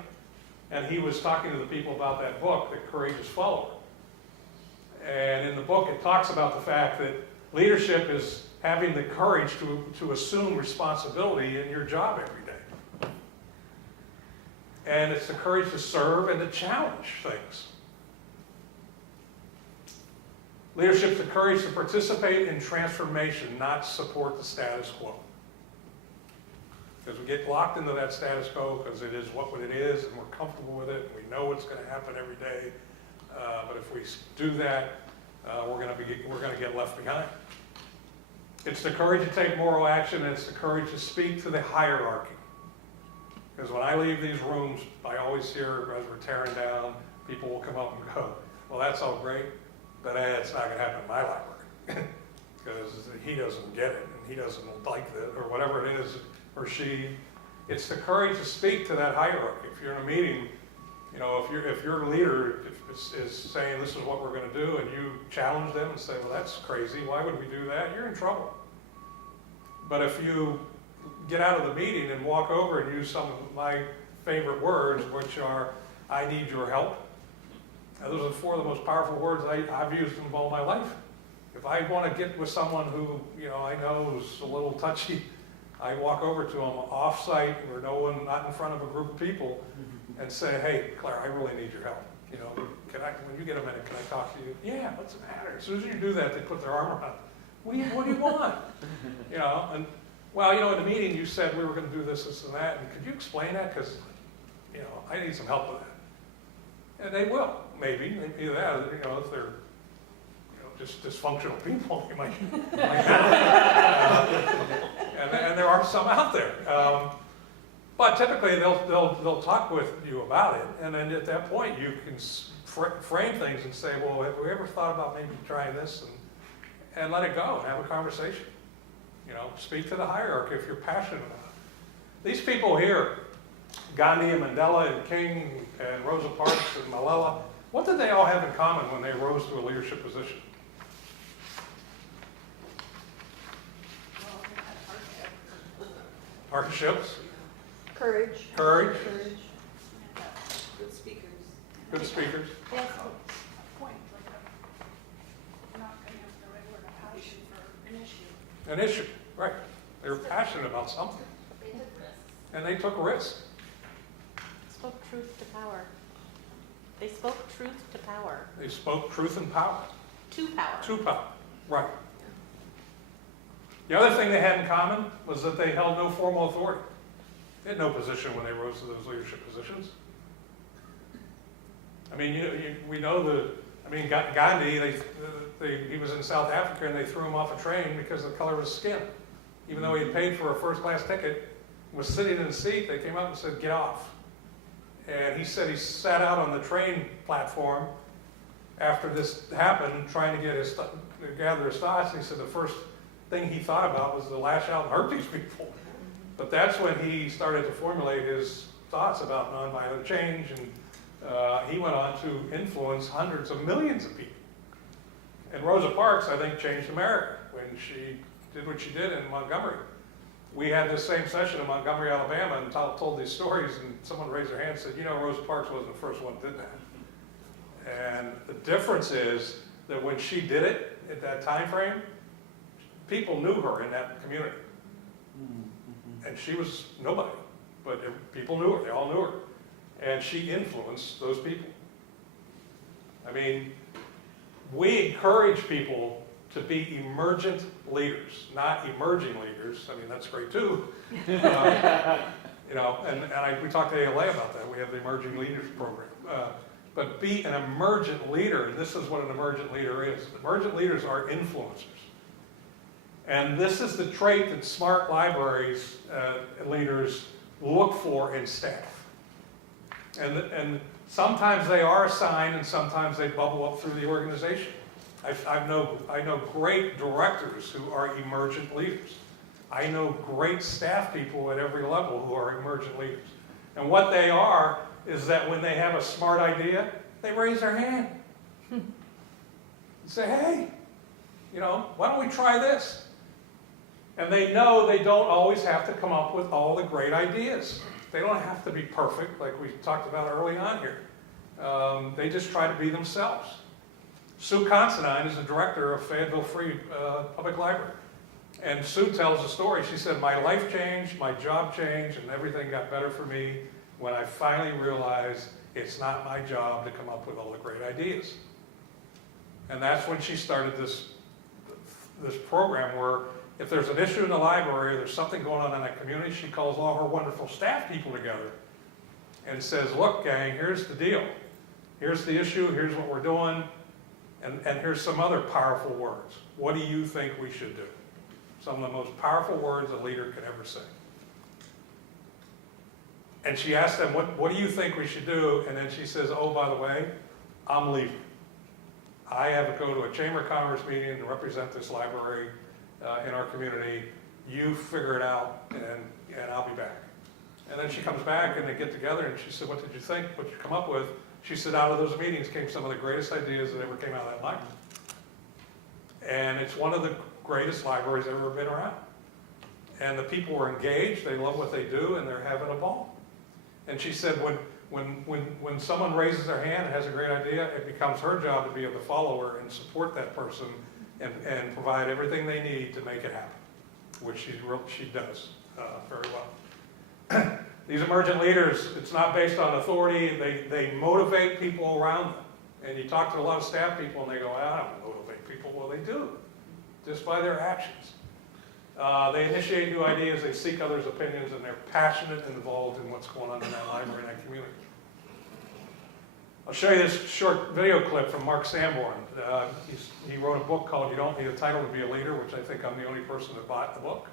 And he was talking to the people about that book, The Courageous Follower. And in the book, it talks about the fact that leadership is having the courage to assume responsibility in your job every day. And it's the courage to serve and to challenge things. Leadership is the courage to participate in transformation, not support the status quo. Because we get locked into that status quo because it is what it is, and we're comfortable with it, and we know what's going to happen every day. But if we do that, we're going to get left behind. It's the courage to take moral action, and it's the courage to speak to the hierarchy. Because when I leave these rooms, I always hear, as we're tearing down, people will come up and go, well, that's all great, but it's not going to happen in my library. Because he doesn't get it, and he doesn't like it, or whatever it is, or she. It's the courage to speak to that hierarchy. If you're in a meeting You know, if your leader is saying this is what we're going to do, and you challenge them and say, well, that's crazy, why would we do that? You're in trouble. But if you get out of the meeting and walk over and use some of my favorite words, which are, I need your help. Now, those are 4 of the most powerful words I've used in all my life. If I want to get with someone who, you know, I know is a little touchy, I walk over to them off-site where not in front of a group of people, and say, hey, Claire, I really need your help. You know, when you get a minute, can I talk to you? Yeah, what's the matter? As soon as you do that, they put their arm around it. What do you want? You know, and well, you know, in the meeting you said we were going to do this, this, and that, and could you explain that? Because, you know, I need some help with that. And they will, maybe either that, or, you know, if they're, you know, just dysfunctional people, they might and there are some out there. But typically they'll talk with you about it, and then at that point you can frame things and say, well, have we ever thought about maybe trying this, and let it go and have a conversation. You know, speak to the hierarchy if you're passionate about it. These people here, Gandhi and Mandela and King and Rosa Parks and Malala, what did they all have in common when they rose to a leadership position? Hardships. Courage. Courage. Good speakers. Good speakers. Yes. An issue, right. They were passionate about something. They took risks. And they took risks. Spoke truth to power. They spoke truth to power. They spoke truth and power. To power. To power, right. The other thing they had in common was that they held no formal authority. They had no position when they rose to those leadership positions. I mean, we know Gandhi, he was in South Africa and they threw him off a train because of the color of his skin. Even though he had paid for a first-class ticket, was sitting in a seat, they came up and said, get off. And he said he sat out on the train platform after this happened, trying to gather his thoughts. And he said the first thing he thought about was to lash out and hurt these people. But that's when he started to formulate his thoughts about nonviolent change, and he went on to influence hundreds of millions of people. And Rosa Parks, I think, changed America when she did what she did in Montgomery. We had this same session in Montgomery, Alabama, and told these stories, and someone raised their hand and said, you know, Rosa Parks wasn't the first one that did that. And the difference is that when she did it at that time frame, people knew her in that community. And she was nobody, but people knew her, they all knew her. And she influenced those people. I mean, we encourage people to be emergent leaders, not emerging leaders. I mean, that's great too. You know, and we talked to ALA about that. We have the Emerging Leaders Program. But be an emergent leader, and this is what an emergent leader is. Emergent leaders are influencers. And this is the trait that smart libraries leaders look for in staff. And sometimes they are assigned, and sometimes they bubble up through the organization. I know great directors who are emergent leaders. I know great staff people at every level who are emergent leaders. And what they are is that when they have a smart idea, they raise their hand. And say, hey, you know, why don't we try this? And they know they don't always have to come up with all the great ideas. They don't have to be perfect, like we talked about early on here. They just try to be themselves. Sue Considine is the director of Fayetteville Free Public Library. And Sue tells a story. She said, my life changed, my job changed, and everything got better for me when I finally realized it's not my job to come up with all the great ideas. And that's when she started this program where if there's an issue in the library, or there's something going on in that community, she calls all her wonderful staff people together and says, look, gang, here's the deal. Here's the issue, here's what we're doing, and here's some other powerful words. What do you think we should do? Some of the most powerful words a leader could ever say. And she asked them, what do you think we should do? And then she says, oh, by the way, I'm leaving. I have to go to a Chamber of Commerce meeting and represent this library in our community. You figure it out, and I'll be back. And then she comes back and they get together and she said, what did you think? What did you come up with? She said, out of those meetings came some of the greatest ideas that ever came out of that library. And it's one of the greatest libraries ever been around. And the people were engaged, they love what they do, and they're having a ball. And she said when someone raises their hand and has a great idea, it becomes her job to be the follower and support that person and provide everything they need to make it happen, which she does very well. These emergent leaders, it's not based on authority, they motivate people around them. And you talk to a lot of staff people and they go, I don't motivate people. Well, they do, just by their actions. They initiate new ideas, they seek others' opinions, and they're passionate and involved in what's going on in that library and that community. I'll show you this short video clip from Mark Sanborn. He wrote a book called You Don't Need a Title to Be a Leader, which I think I'm the only person that bought the book.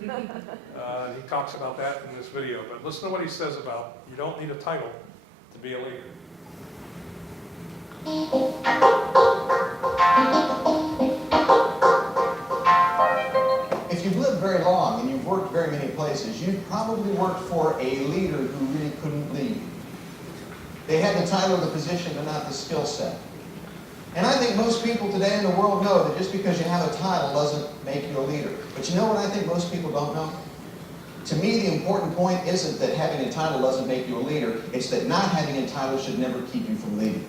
He talks about that in this video. But listen to what he says about you don't need a title to be a leader. If you've lived very long and you've worked very many places, you've probably worked for a leader who really couldn't lead. They had the title of the position but not the skill set. And I think most people today in the world know that just because you have a title doesn't make you a leader. But you know what I think most people don't know? To me, the important point isn't that having a title doesn't make you a leader. It's that not having a title should never keep you from leading.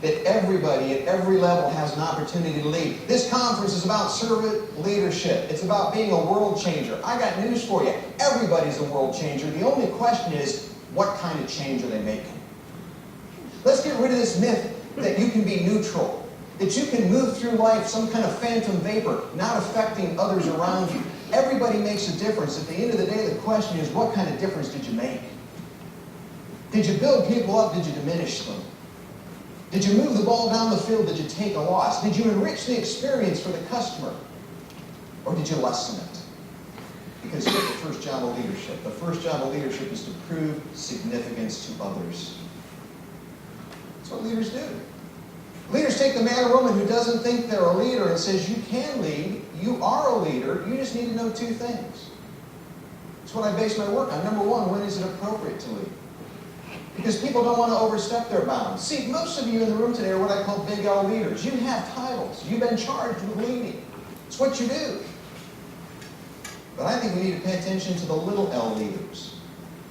That everybody at every level has an opportunity to lead. This conference is about servant leadership. It's about being a world changer. I got news for you. Everybody's a world changer. The only question is, what kind of change are they making? Let's get rid of this myth that you can be neutral. That you can move through life some kind of phantom vapor, not affecting others around you. Everybody makes a difference. At the end of the day, the question is, what kind of difference did you make? Did you build people up? Did you diminish them? Did you move the ball down the field? Did you take a loss? Did you enrich the experience for the customer? Or did you lessen it? Because here's the first job of leadership. The first job of leadership is to prove significance to others. That's what leaders do. Leaders take the man or woman who doesn't think they're a leader and says, you can lead, you are a leader, you just need to know two things. That's what I base my work on. Number one, when is it appropriate to lead? Because people don't want to overstep their bounds. See, most of you in the room today are what I call big L leaders. You have titles. You've been charged with leading. It's what you do. But I think we need to pay attention to the little L leaders.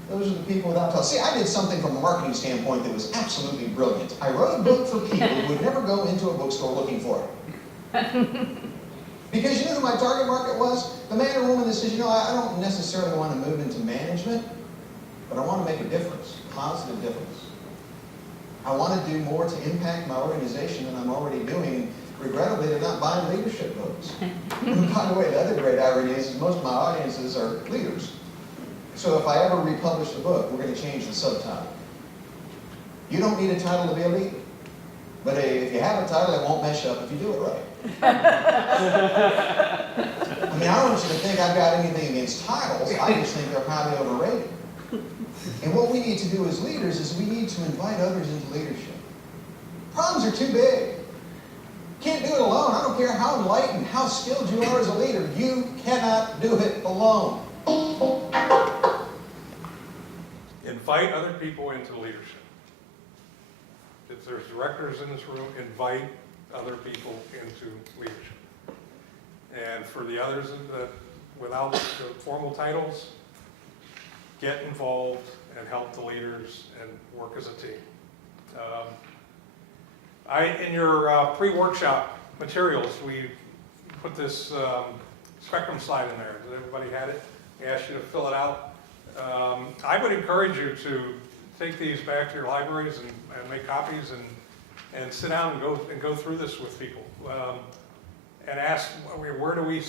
Those are the people without titles. See, I did something from a marketing standpoint that was absolutely brilliant. I wrote a book for people who would never go into a bookstore looking for it. Because you know who my target market was? The man or woman that says, you know, I don't necessarily want to move into management, but I want to make a difference. Positive difference. I want to do more to impact my organization than I'm already doing. And regrettably, they're not buying leadership books. And by the way, the other great irony is most of my audiences are leaders. So if I ever republish the book, we're going to change the subtitle. You don't need a title to be a leader. But if you have a title, it won't mess you up if you do it right. I mean, I don't want you to think I've got anything against titles. I just think they're probably overrated. And what we need to do as leaders is we need to invite others into leadership. Problems are too big. Can't do it alone. I don't care how enlightened, how skilled you are as a leader. You cannot do it alone. Invite other people into leadership. If there's directors in this room, invite other people into leadership. And for the others without the formal titles, get involved and help the leaders and work as a team. In your pre-workshop materials, we put this spectrum slide in there. Did everybody have it? We asked you to fill it out. I would encourage you to take these back to your libraries and make copies and sit down and go through this with people and ask, where do we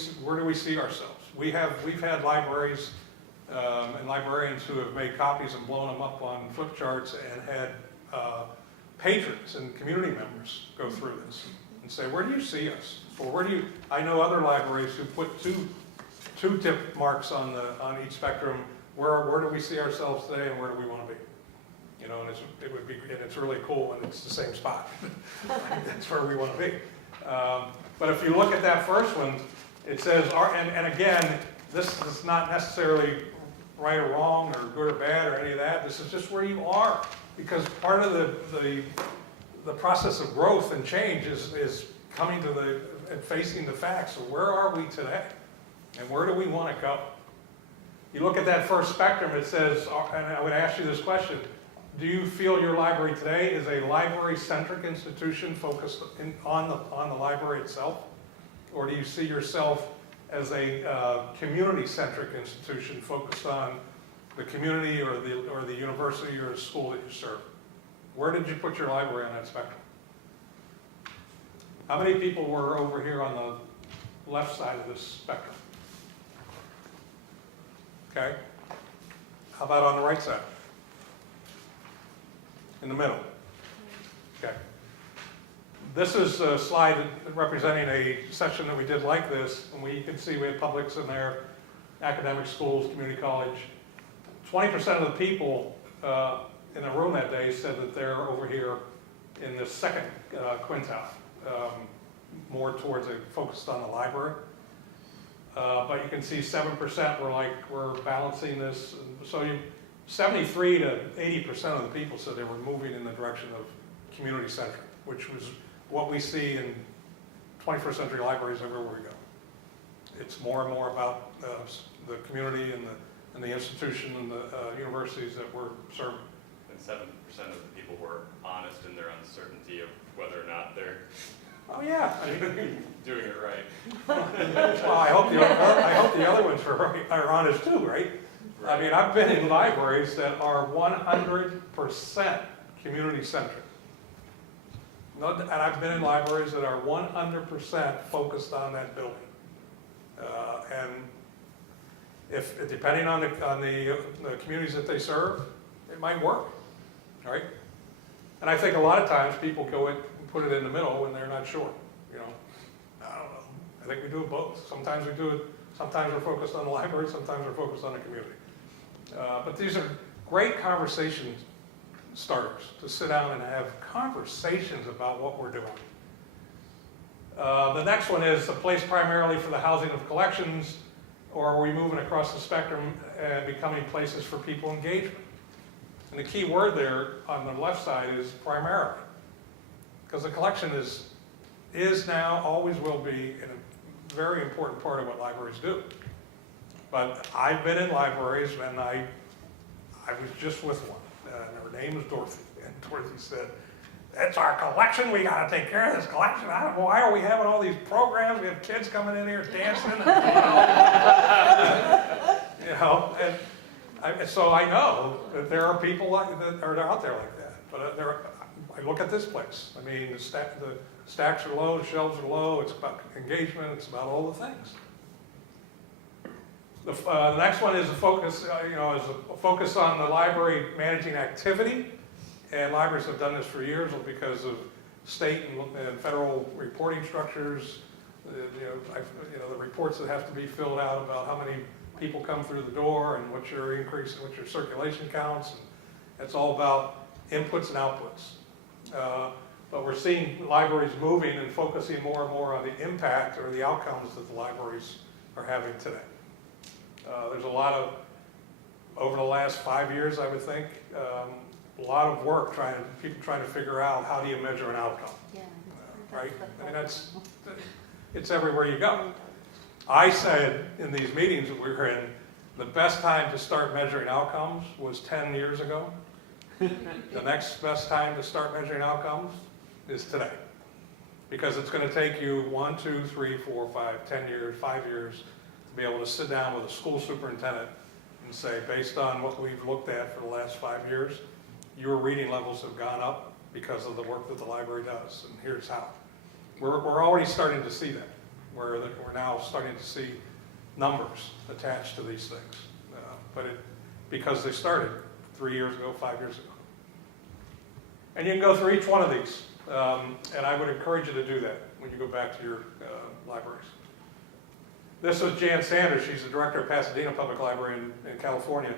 see ourselves? We've had libraries and librarians who have made copies and blown them up on flip charts and had patrons and community members go through this and say, where do you see us? Or I know other libraries who put two tip marks on each spectrum. Where do we see ourselves today and where do we want to be? You know, and it's really cool when it's the same spot. That's where we want to be. But if you look at that first one, it says, and again, this is not necessarily right or wrong or good or bad or any of that. This is just where you are. Because part of the process of growth and change is coming to and facing the facts. So where are we today? And where do we want to go? You look at that first spectrum, it says, and I would ask you this question, do you feel your library today is a library-centric institution focused on the library itself? Or do you see yourself as a community-centric institution focused on the community or the university or the school that you serve? Where did you put your library on that spectrum? How many people were over here on the left side of this spectrum? Okay. How about on the right side? In the middle? Okay. This is a slide representing a session that we did like this, and you can see we had publics in there, academic schools, community college. 20% of the people in the room that day said that they're over here in the second quintile, more towards focused on the library. But you can see 7% we're balancing this. So 73 to 80% of the people said they were moving in the direction of community-centric, which was what we see in 21st century libraries everywhere we go. It's more and more about the community and the institution and the universities that we're serving. And 7% of the people were honest in their uncertainty of whether or not they're Oh yeah, I mean, doing it right. well, I hope the other ones are honest too, right? I mean, I've been in libraries that are 100% community-centric. And I've been in libraries that are 100% focused on that building. And depending on the communities that they serve, it might work, right? And I think a lot of times people go and put it in the middle when they're not sure, you know. I don't know. I think we do it both. Sometimes we do it, sometimes we're focused on the library, sometimes we're focused on the community. But these are great conversation starters to sit down and have conversations about what we're doing. The next one is a place primarily for the housing of collections, or are we moving across the spectrum and becoming places for people engagement? And the key word there on the left side is primarily, because the collection is now, always will be, a very important part of what libraries do. But I've been in libraries, and I was just with one, and her name was Dorothy, and Dorothy said, "It's our collection, we gotta take care of this collection. Why are we having all these programs? We have kids coming in here dancing." You know, and so I know that there are people that are out there like that. But I look at this place. I mean, the stacks are low, the shelves are low. It's about engagement. It's about all the things. The next one is a focus. Is a focus on the library managing activity. And libraries have done this for years because of state and federal reporting structures. The reports that have to be filled out about how many people come through the door and what's your increase, what's your circulation counts. And it's all about inputs and outputs. But we're seeing libraries moving and focusing more and more on the impact or the outcomes that the libraries are having today. There's a lot of, over the last 5 years, I would think, a lot of work people trying to figure out how do you measure an outcome, right? I mean, it's everywhere you go. I said in these meetings that we were in, the best time to start measuring outcomes was 10 years ago. The next best time to start measuring outcomes is today. Because it's going to take you 1, 2, 3, 4, 5, 10 years, 5 years to be able to sit down with a school superintendent and say, based on what we've looked at for the last 5 years, your reading levels have gone up because of the work that the library does, and here's how. We're already starting to see that. We're now starting to see numbers attached to these things, because they started 3 years ago, 5 years ago. And you can go through each one of these, and I would encourage you to do that when you go back to your libraries. This was Jan Sanders. She's the director of Pasadena Public Library in California.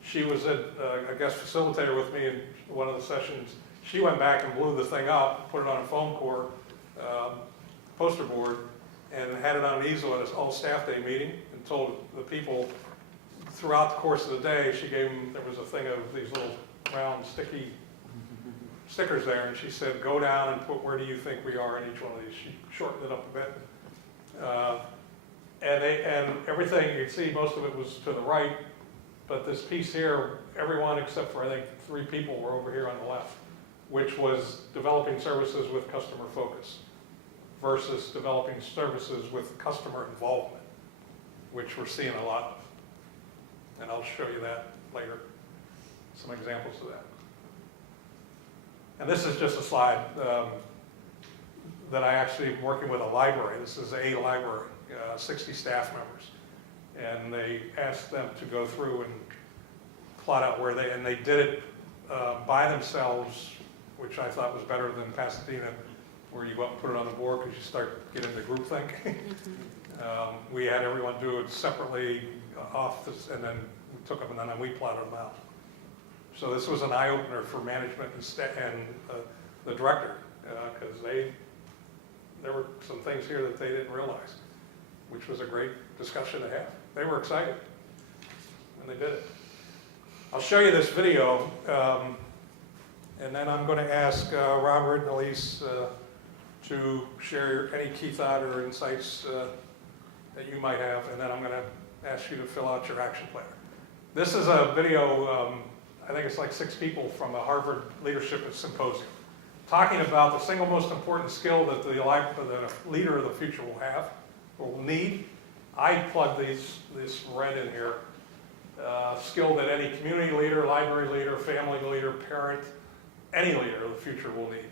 She was a guest facilitator with me in one of the sessions. She went back and blew the thing up, put it on a foam core poster board, and had it on an easel at an all-staff day meeting, and told the people throughout the course of the day, she gave them, there was a thing of these little round sticky stickers there, and she said, go down and put where do you think we are in each one of these. She shortened it up a bit. And everything, you can see most of it was to the right, but this piece here, everyone except for I think 3 people were over here on the left, which was developing services with customer focus versus developing services with customer involvement, which we're seeing a lot of. And I'll show you that later, some examples of that. And this is just a slide that I actually am working with a library. This is a library, 60 staff members. And they asked them to go through and plot out where and they did it by themselves, which I thought was better than Pasadena, where you go up and put it on the board because you start getting the group think. We had everyone do it separately off this, and then we took them and then we plotted them out. So this was an eye-opener for management and the director, because there were some things here that they didn't realize, which was a great discussion to have. They were excited when they did it. I'll show you this video, and then I'm going to ask Robert and Elise to share any key thought or insights that you might have, and then I'm going to ask you to fill out your action plan. This is a video, I think it's like 6 people from a Harvard Leadership Symposium, talking about the single most important skill that the leader of the future will have, or will need. I plug this red in here. Skill that any community leader, library leader, family leader, parent, any leader of the future will need.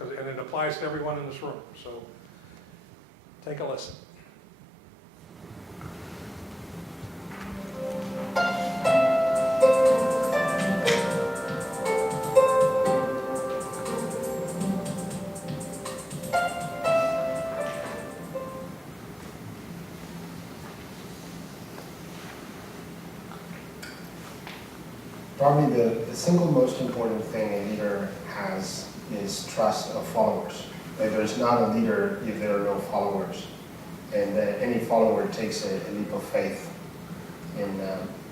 And it applies to everyone in this room. So take a listen. Probably the single most important thing a leader has is trust of followers. Like, there's not a leader if there are no followers. And any follower takes a leap of faith in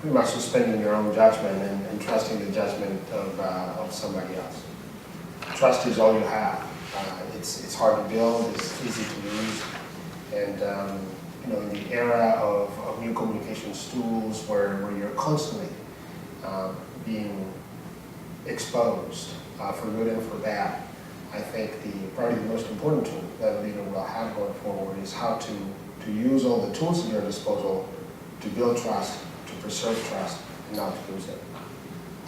pretty much suspending your own judgment and trusting the judgment of somebody else. Trust is all you have. It's hard to build, it's easy to lose. And in the era of new communications tools where you're constantly being exposed for good and for bad, I think probably the most important tool that a leader will have going forward is how to use all the tools at your disposal to build trust, to preserve trust, and not to lose it.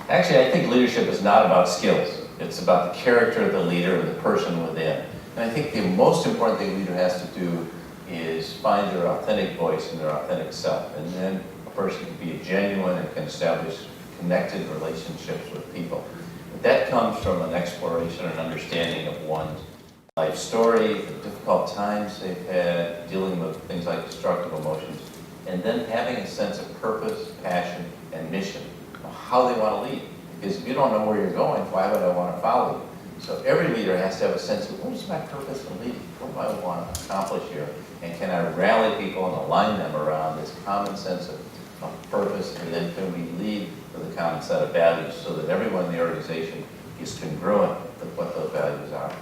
Actually, I think leadership is not about skills. It's about the character of the leader and the person within. And I think the most important thing a leader has to do is find their authentic voice and their authentic self. And then a person can be genuine and can establish connected relationships with people. But that comes from an exploration and understanding of one's life story, the difficult times they've had, dealing with things like destructive emotions, and then having a sense of purpose, passion, and mission of how they want to lead. Because if you don't know where you're going, why would I want to follow you? So every leader has to have a sense of, what is my purpose in leading? What do I want to accomplish here? And can I rally people and align them around this common sense of purpose, and then can we lead with a common set of values so that everyone in the organization is congruent with what those values are?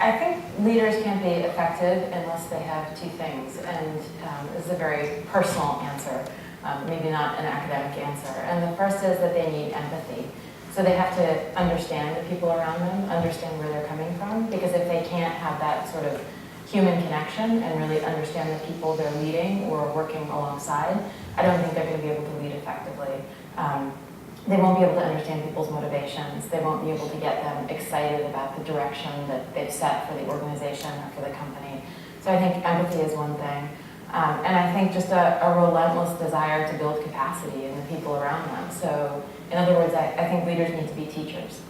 I think leaders can't be effective unless they have 2 things, and this is a very personal answer, maybe not an academic answer. And the first is that they need empathy. So they have to understand the people around them, understand where they're coming from, because if they can't have that sort of human connection and really understand the people they're leading or working alongside, I don't think they're going to be able to lead effectively. They won't be able to understand people's motivations. They won't be able to get them excited about the direction that they've set for the organization or for the company. So I think empathy is one thing. And I think just a relentless desire to build capacity in the people around them. So in other words, I think leaders need to be teachers.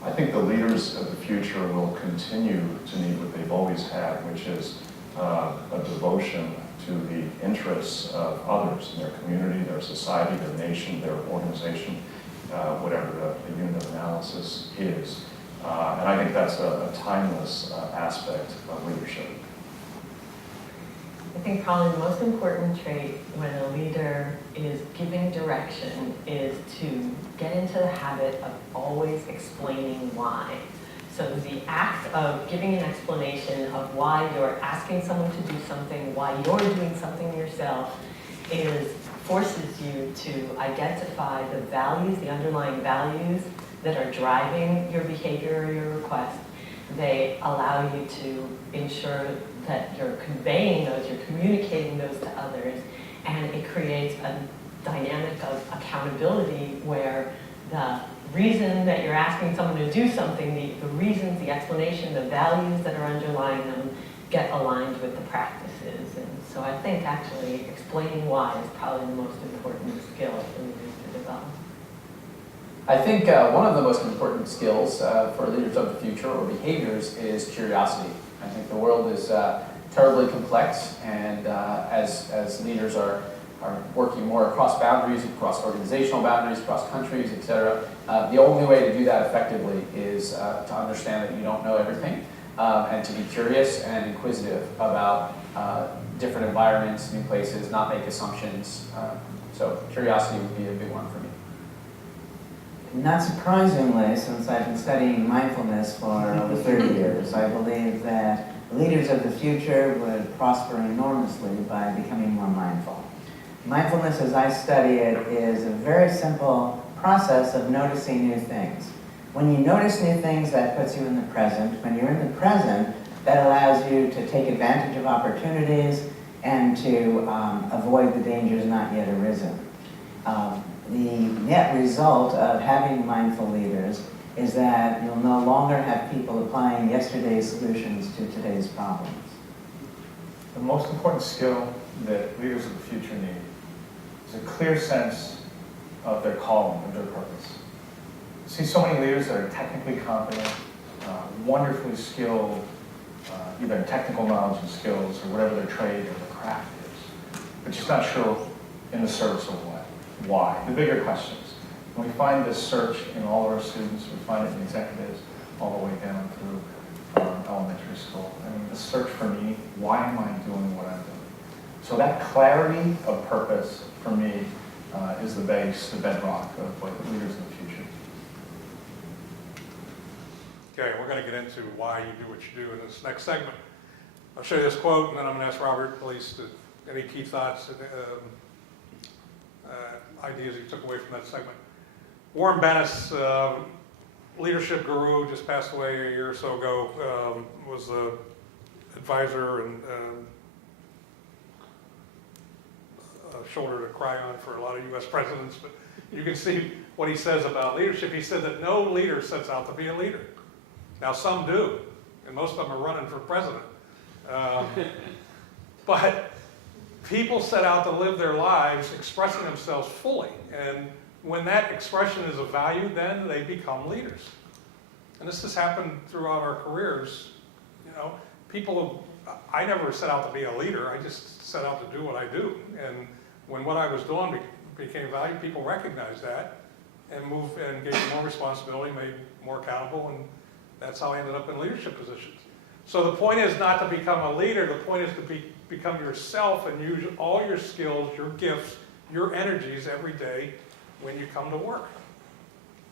I think the leaders of the future will continue to need what they've always had, which is a devotion to the interests of others in their community, their society, their nation, their organization, whatever the unit of analysis is. And I think that's a timeless aspect of leadership. I think probably the most important trait when a leader is giving direction is to get into the habit of always explaining why. So the act of giving an explanation of why you're asking someone to do something, why you're doing something yourself, forces you to identify the values, the underlying values that are driving your behavior or your request. They allow you to ensure that you're conveying those, you're communicating those to others, and it creates a dynamic of accountability where the reason that you're asking someone to do something, the reasons, the explanation, the values that are underlying them get aligned with the practices. And so I think actually explaining why is probably the most important skill for leaders to develop. I think one of the most important skills for leaders of the future or behaviors is curiosity. I think the world is terribly complex, and as leaders are working more across boundaries, across organizational boundaries, across countries, etc., the only way to do that effectively is to understand that you don't know everything, and to be curious and inquisitive about different environments, new places, not make assumptions. So curiosity would be a big one for me. Not surprisingly, since I've been studying mindfulness for over 30 years, I believe that leaders of the future would prosper enormously by becoming more mindful. Mindfulness, as I study it, is a very simple process of noticing new things. When you notice new things, that puts you in the present. When you're in the present, that allows you to take advantage of opportunities and to avoid the dangers not yet arisen. The net result of having mindful leaders is that you'll no longer have people applying yesterday's solutions to today's problems. The most important skill that leaders of the future need is a clear sense of their calling, of their purpose. I see so many leaders that are technically competent, wonderfully skilled, either in technical knowledge and skills or whatever their trade or their craft is, but just not sure in the service of what. Why? The bigger questions. And we find this search in all of our students, we find it in executives, all the way down through elementary school. I mean, the search for me, why am I doing what I'm doing? So that clarity of purpose, for me, is the base, the bedrock of what the leaders of the future. Okay, we're going to get into why you do what you do in this next segment. I'll show you this quote, and then I'm going to ask Robert, please, any key thoughts, ideas you took away from that segment. Warren Bennis, leadership guru, just passed away a year or so ago, was the advisor and a shoulder to cry on for a lot of U.S. presidents, but you can see what he says about leadership. He said that no leader sets out to be a leader. Now some do, and most of them are running for president. But people set out to live their lives expressing themselves fully, and when that expression is of value, then they become leaders. And this has happened throughout our careers. You know, I never set out to be a leader, I just set out to do what I do. And when what I was doing became valued, people recognized that and moved and gave me more responsibility, made more accountable, and that's how I ended up in leadership positions. So the point is not to become a leader, the point is to become yourself and use all your skills, your gifts, your energies every day when you come to work.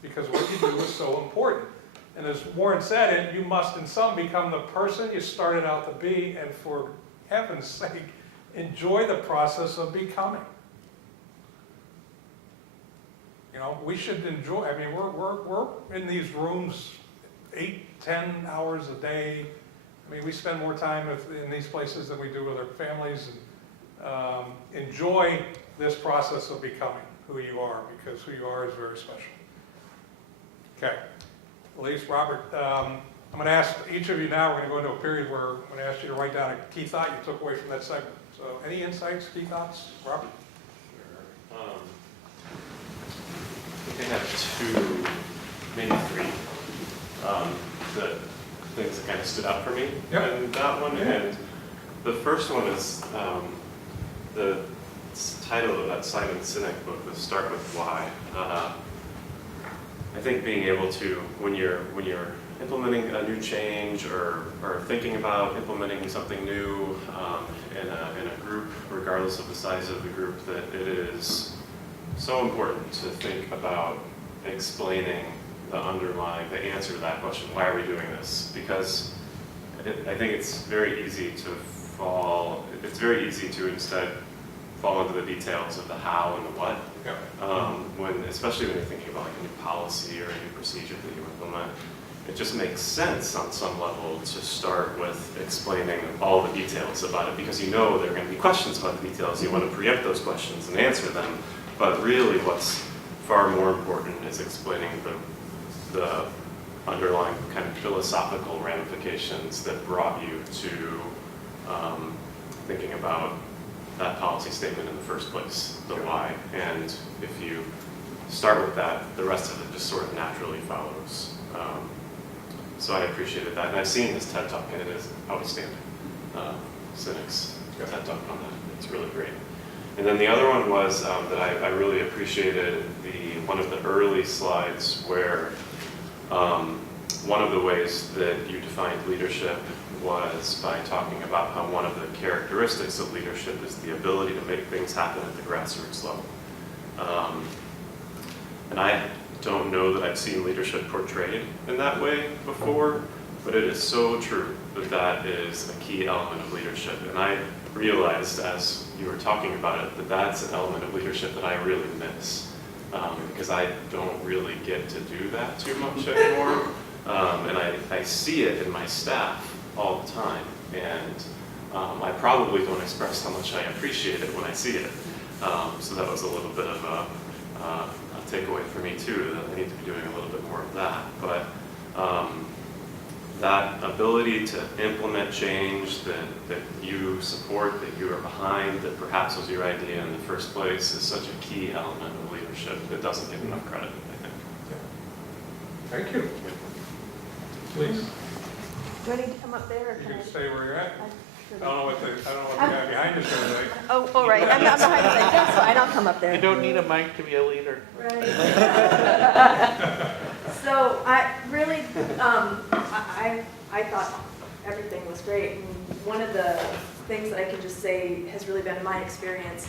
Because what you do is so important. And as Warren said, you must in some become the person you started out to be, and for heaven's sake, enjoy the process of becoming. You know, we should enjoy, I mean, we're in these rooms 8, 10 hours a day. I mean, we spend more time in these places than we do with our families. And, enjoy this process of becoming who you are, because who you are is very special. Okay, Elise, Robert, I'm going to ask each of you now, we're going to go into a period where I'm going to ask you to write down a key thought you took away from that segment. So any insights, key thoughts? Robert? Sure. I think I have 2, maybe 3. The things that kind of stood out for me in that one. Yeah. And the first one is the title of that Simon Sinek book, the Start With Why. I think being able to, when you're implementing a new change or thinking about implementing something new in a group regardless of the size of the group, that it is so important to think about explaining the answer to that question, why are we doing this? Because I think it's very easy to instead fall into the details of the how and the what. Especially when you're thinking about like a new policy or a new procedure that you implement. It just makes sense on some level to start with explaining all the details about it, because you know there are going to be questions about the details. You want to preempt those questions and answer them. But really what's far more important is explaining the underlying kind of philosophical ramifications that brought you to thinking about that policy statement in the first place, the why. And if you start with that, the rest of it just sort of naturally follows. So I appreciated that, and I've seen this TED Talk, and it is outstanding. Cynic's TED Talk on that, it's really great. And then the other one was that I really appreciated one of the early slides where one of the ways that you defined leadership was by talking about how one of the characteristics of leadership is the ability to make things happen at the grassroots level. And I don't know that I've seen leadership portrayed in that way before, but it is so true that that is a key element of leadership. And I realized as you were talking about it that that's an element of leadership that I really miss, because I don't really get to do that too much anymore. And I see it in my staff all the time, and I probably don't express how much I appreciate it when I see it. So that was a little bit of a takeaway for me too, that I need to be doing a little bit more of that. But that ability to implement change that you support, that you are behind, that perhaps was your idea in the first place, is such a key element of leadership that doesn't get enough credit, I think. Thank you. Please. Do I need to come up there? Or You can stay where you're at. I don't know what the guy behind us is going to say. Oh, all right. I'm not behind you. That's fine. I'll come up there. You don't need a mic to be a leader. Right. So I really, I thought everything was great. And one of the things that I can just say has really been my experience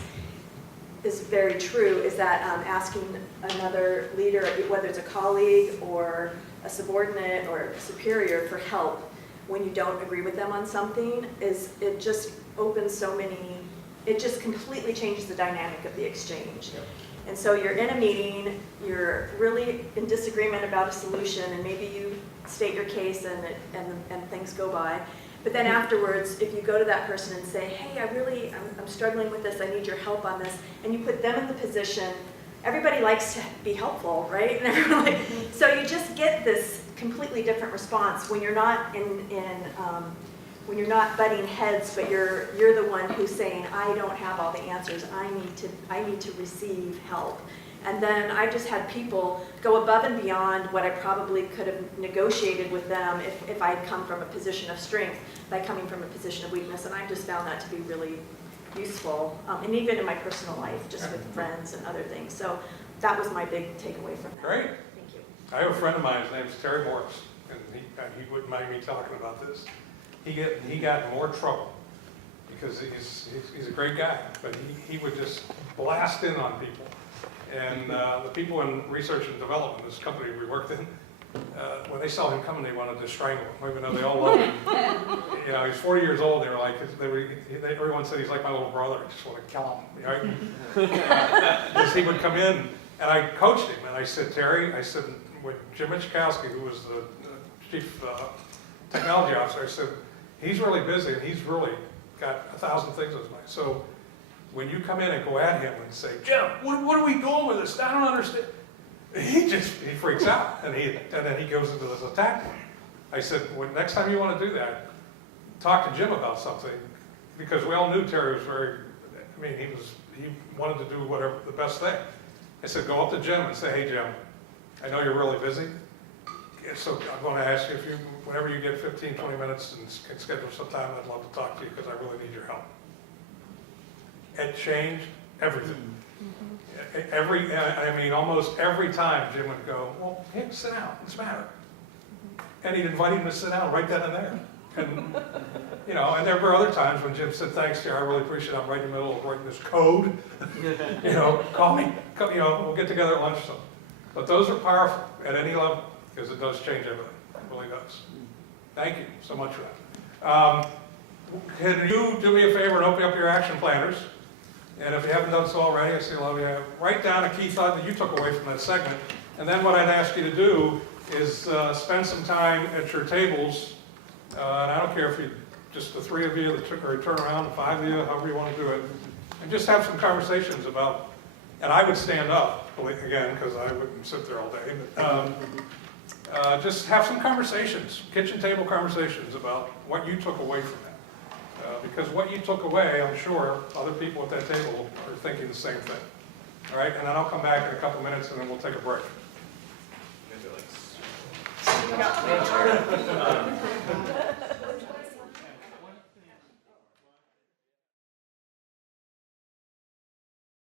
is very true, is that asking another leader, whether it's a colleague or a subordinate or a superior, for help when you don't agree with them on something, it just opens so many, it just completely changes the dynamic of the exchange. Yep. And so you're in a meeting, you're really in disagreement about a solution, and maybe you state your case and things go by. But then afterwards, if you go to that person and say, hey, I'm struggling with this, I need your help on this, and you put them in the position, everybody likes to be helpful, right? So you just get this completely different response when you're not when you're not butting heads, but you're the one who's saying, I don't have all the answers, I need to receive help. And then I just had people go above and beyond what I probably could have negotiated with them if I had come from a position of strength by coming from a position of weakness. And I just found that to be really useful, and even in my personal life, just with friends and other things. So that was my big takeaway from that. Great. Thank you. I have a friend of mine, his name's Terry Morris, and he wouldn't mind me talking about this. He got in more trouble because he's a great guy, but he would just blast in on people. And the people in research and development, this company we worked in, when they saw him coming, they wanted to strangle him, even though they all loved him. You know, he's 40 years old. They were like, everyone said he's like my little brother. I just want to kill him. Right? Because he would come in, and I coached him, and I said, Terry, I said, with Jim Michkowski, who was the chief technology officer, I said, he's really busy, and he's really got 1,000 things on his mind. So when you come in and go at him and say, Jim, what are we doing with this? I don't understand. He freaks out, and then he goes into this attack. I said, well, next time you want to do that, talk to Jim about something, because we all knew Terry was he wanted to do whatever, the best thing. I said, go up to Jim and say, hey Jim, I know you're really busy, so I'm going to ask you if whenever you get 15, 20 minutes and can schedule some time, I'd love to talk to you because I really need your help. It changed everything. Almost every time Jim would go, well, hey, sit down, what's the matter? And he'd invite him to sit down right then and there. And, you know, and there were other times when Jim said, thanks, dear, I really appreciate it. I'm right in the middle of writing this code. You know, call me, come, you know, we'll get together at lunch sometime. But those are powerful at any level, because it does change everything. It really does. Thank you so much for that. Can you do me a favor and open up your action planners? And if you haven't done so already, I see a lot of you, write down a key thought that you took away from that segment. And then what I'd ask you to do is spend some time at your tables. And I don't care if you, just the three of you that took, or turn around, the five of you, however you want to do it. And just have some conversations about, and I would stand up, again, because I wouldn't sit there all day. But, just have some conversations, kitchen table conversations about what you took away from that. Because what you took away, I'm sure other people at that table are thinking the same thing. All right, and then I'll come back in a couple minutes and then we'll take a break.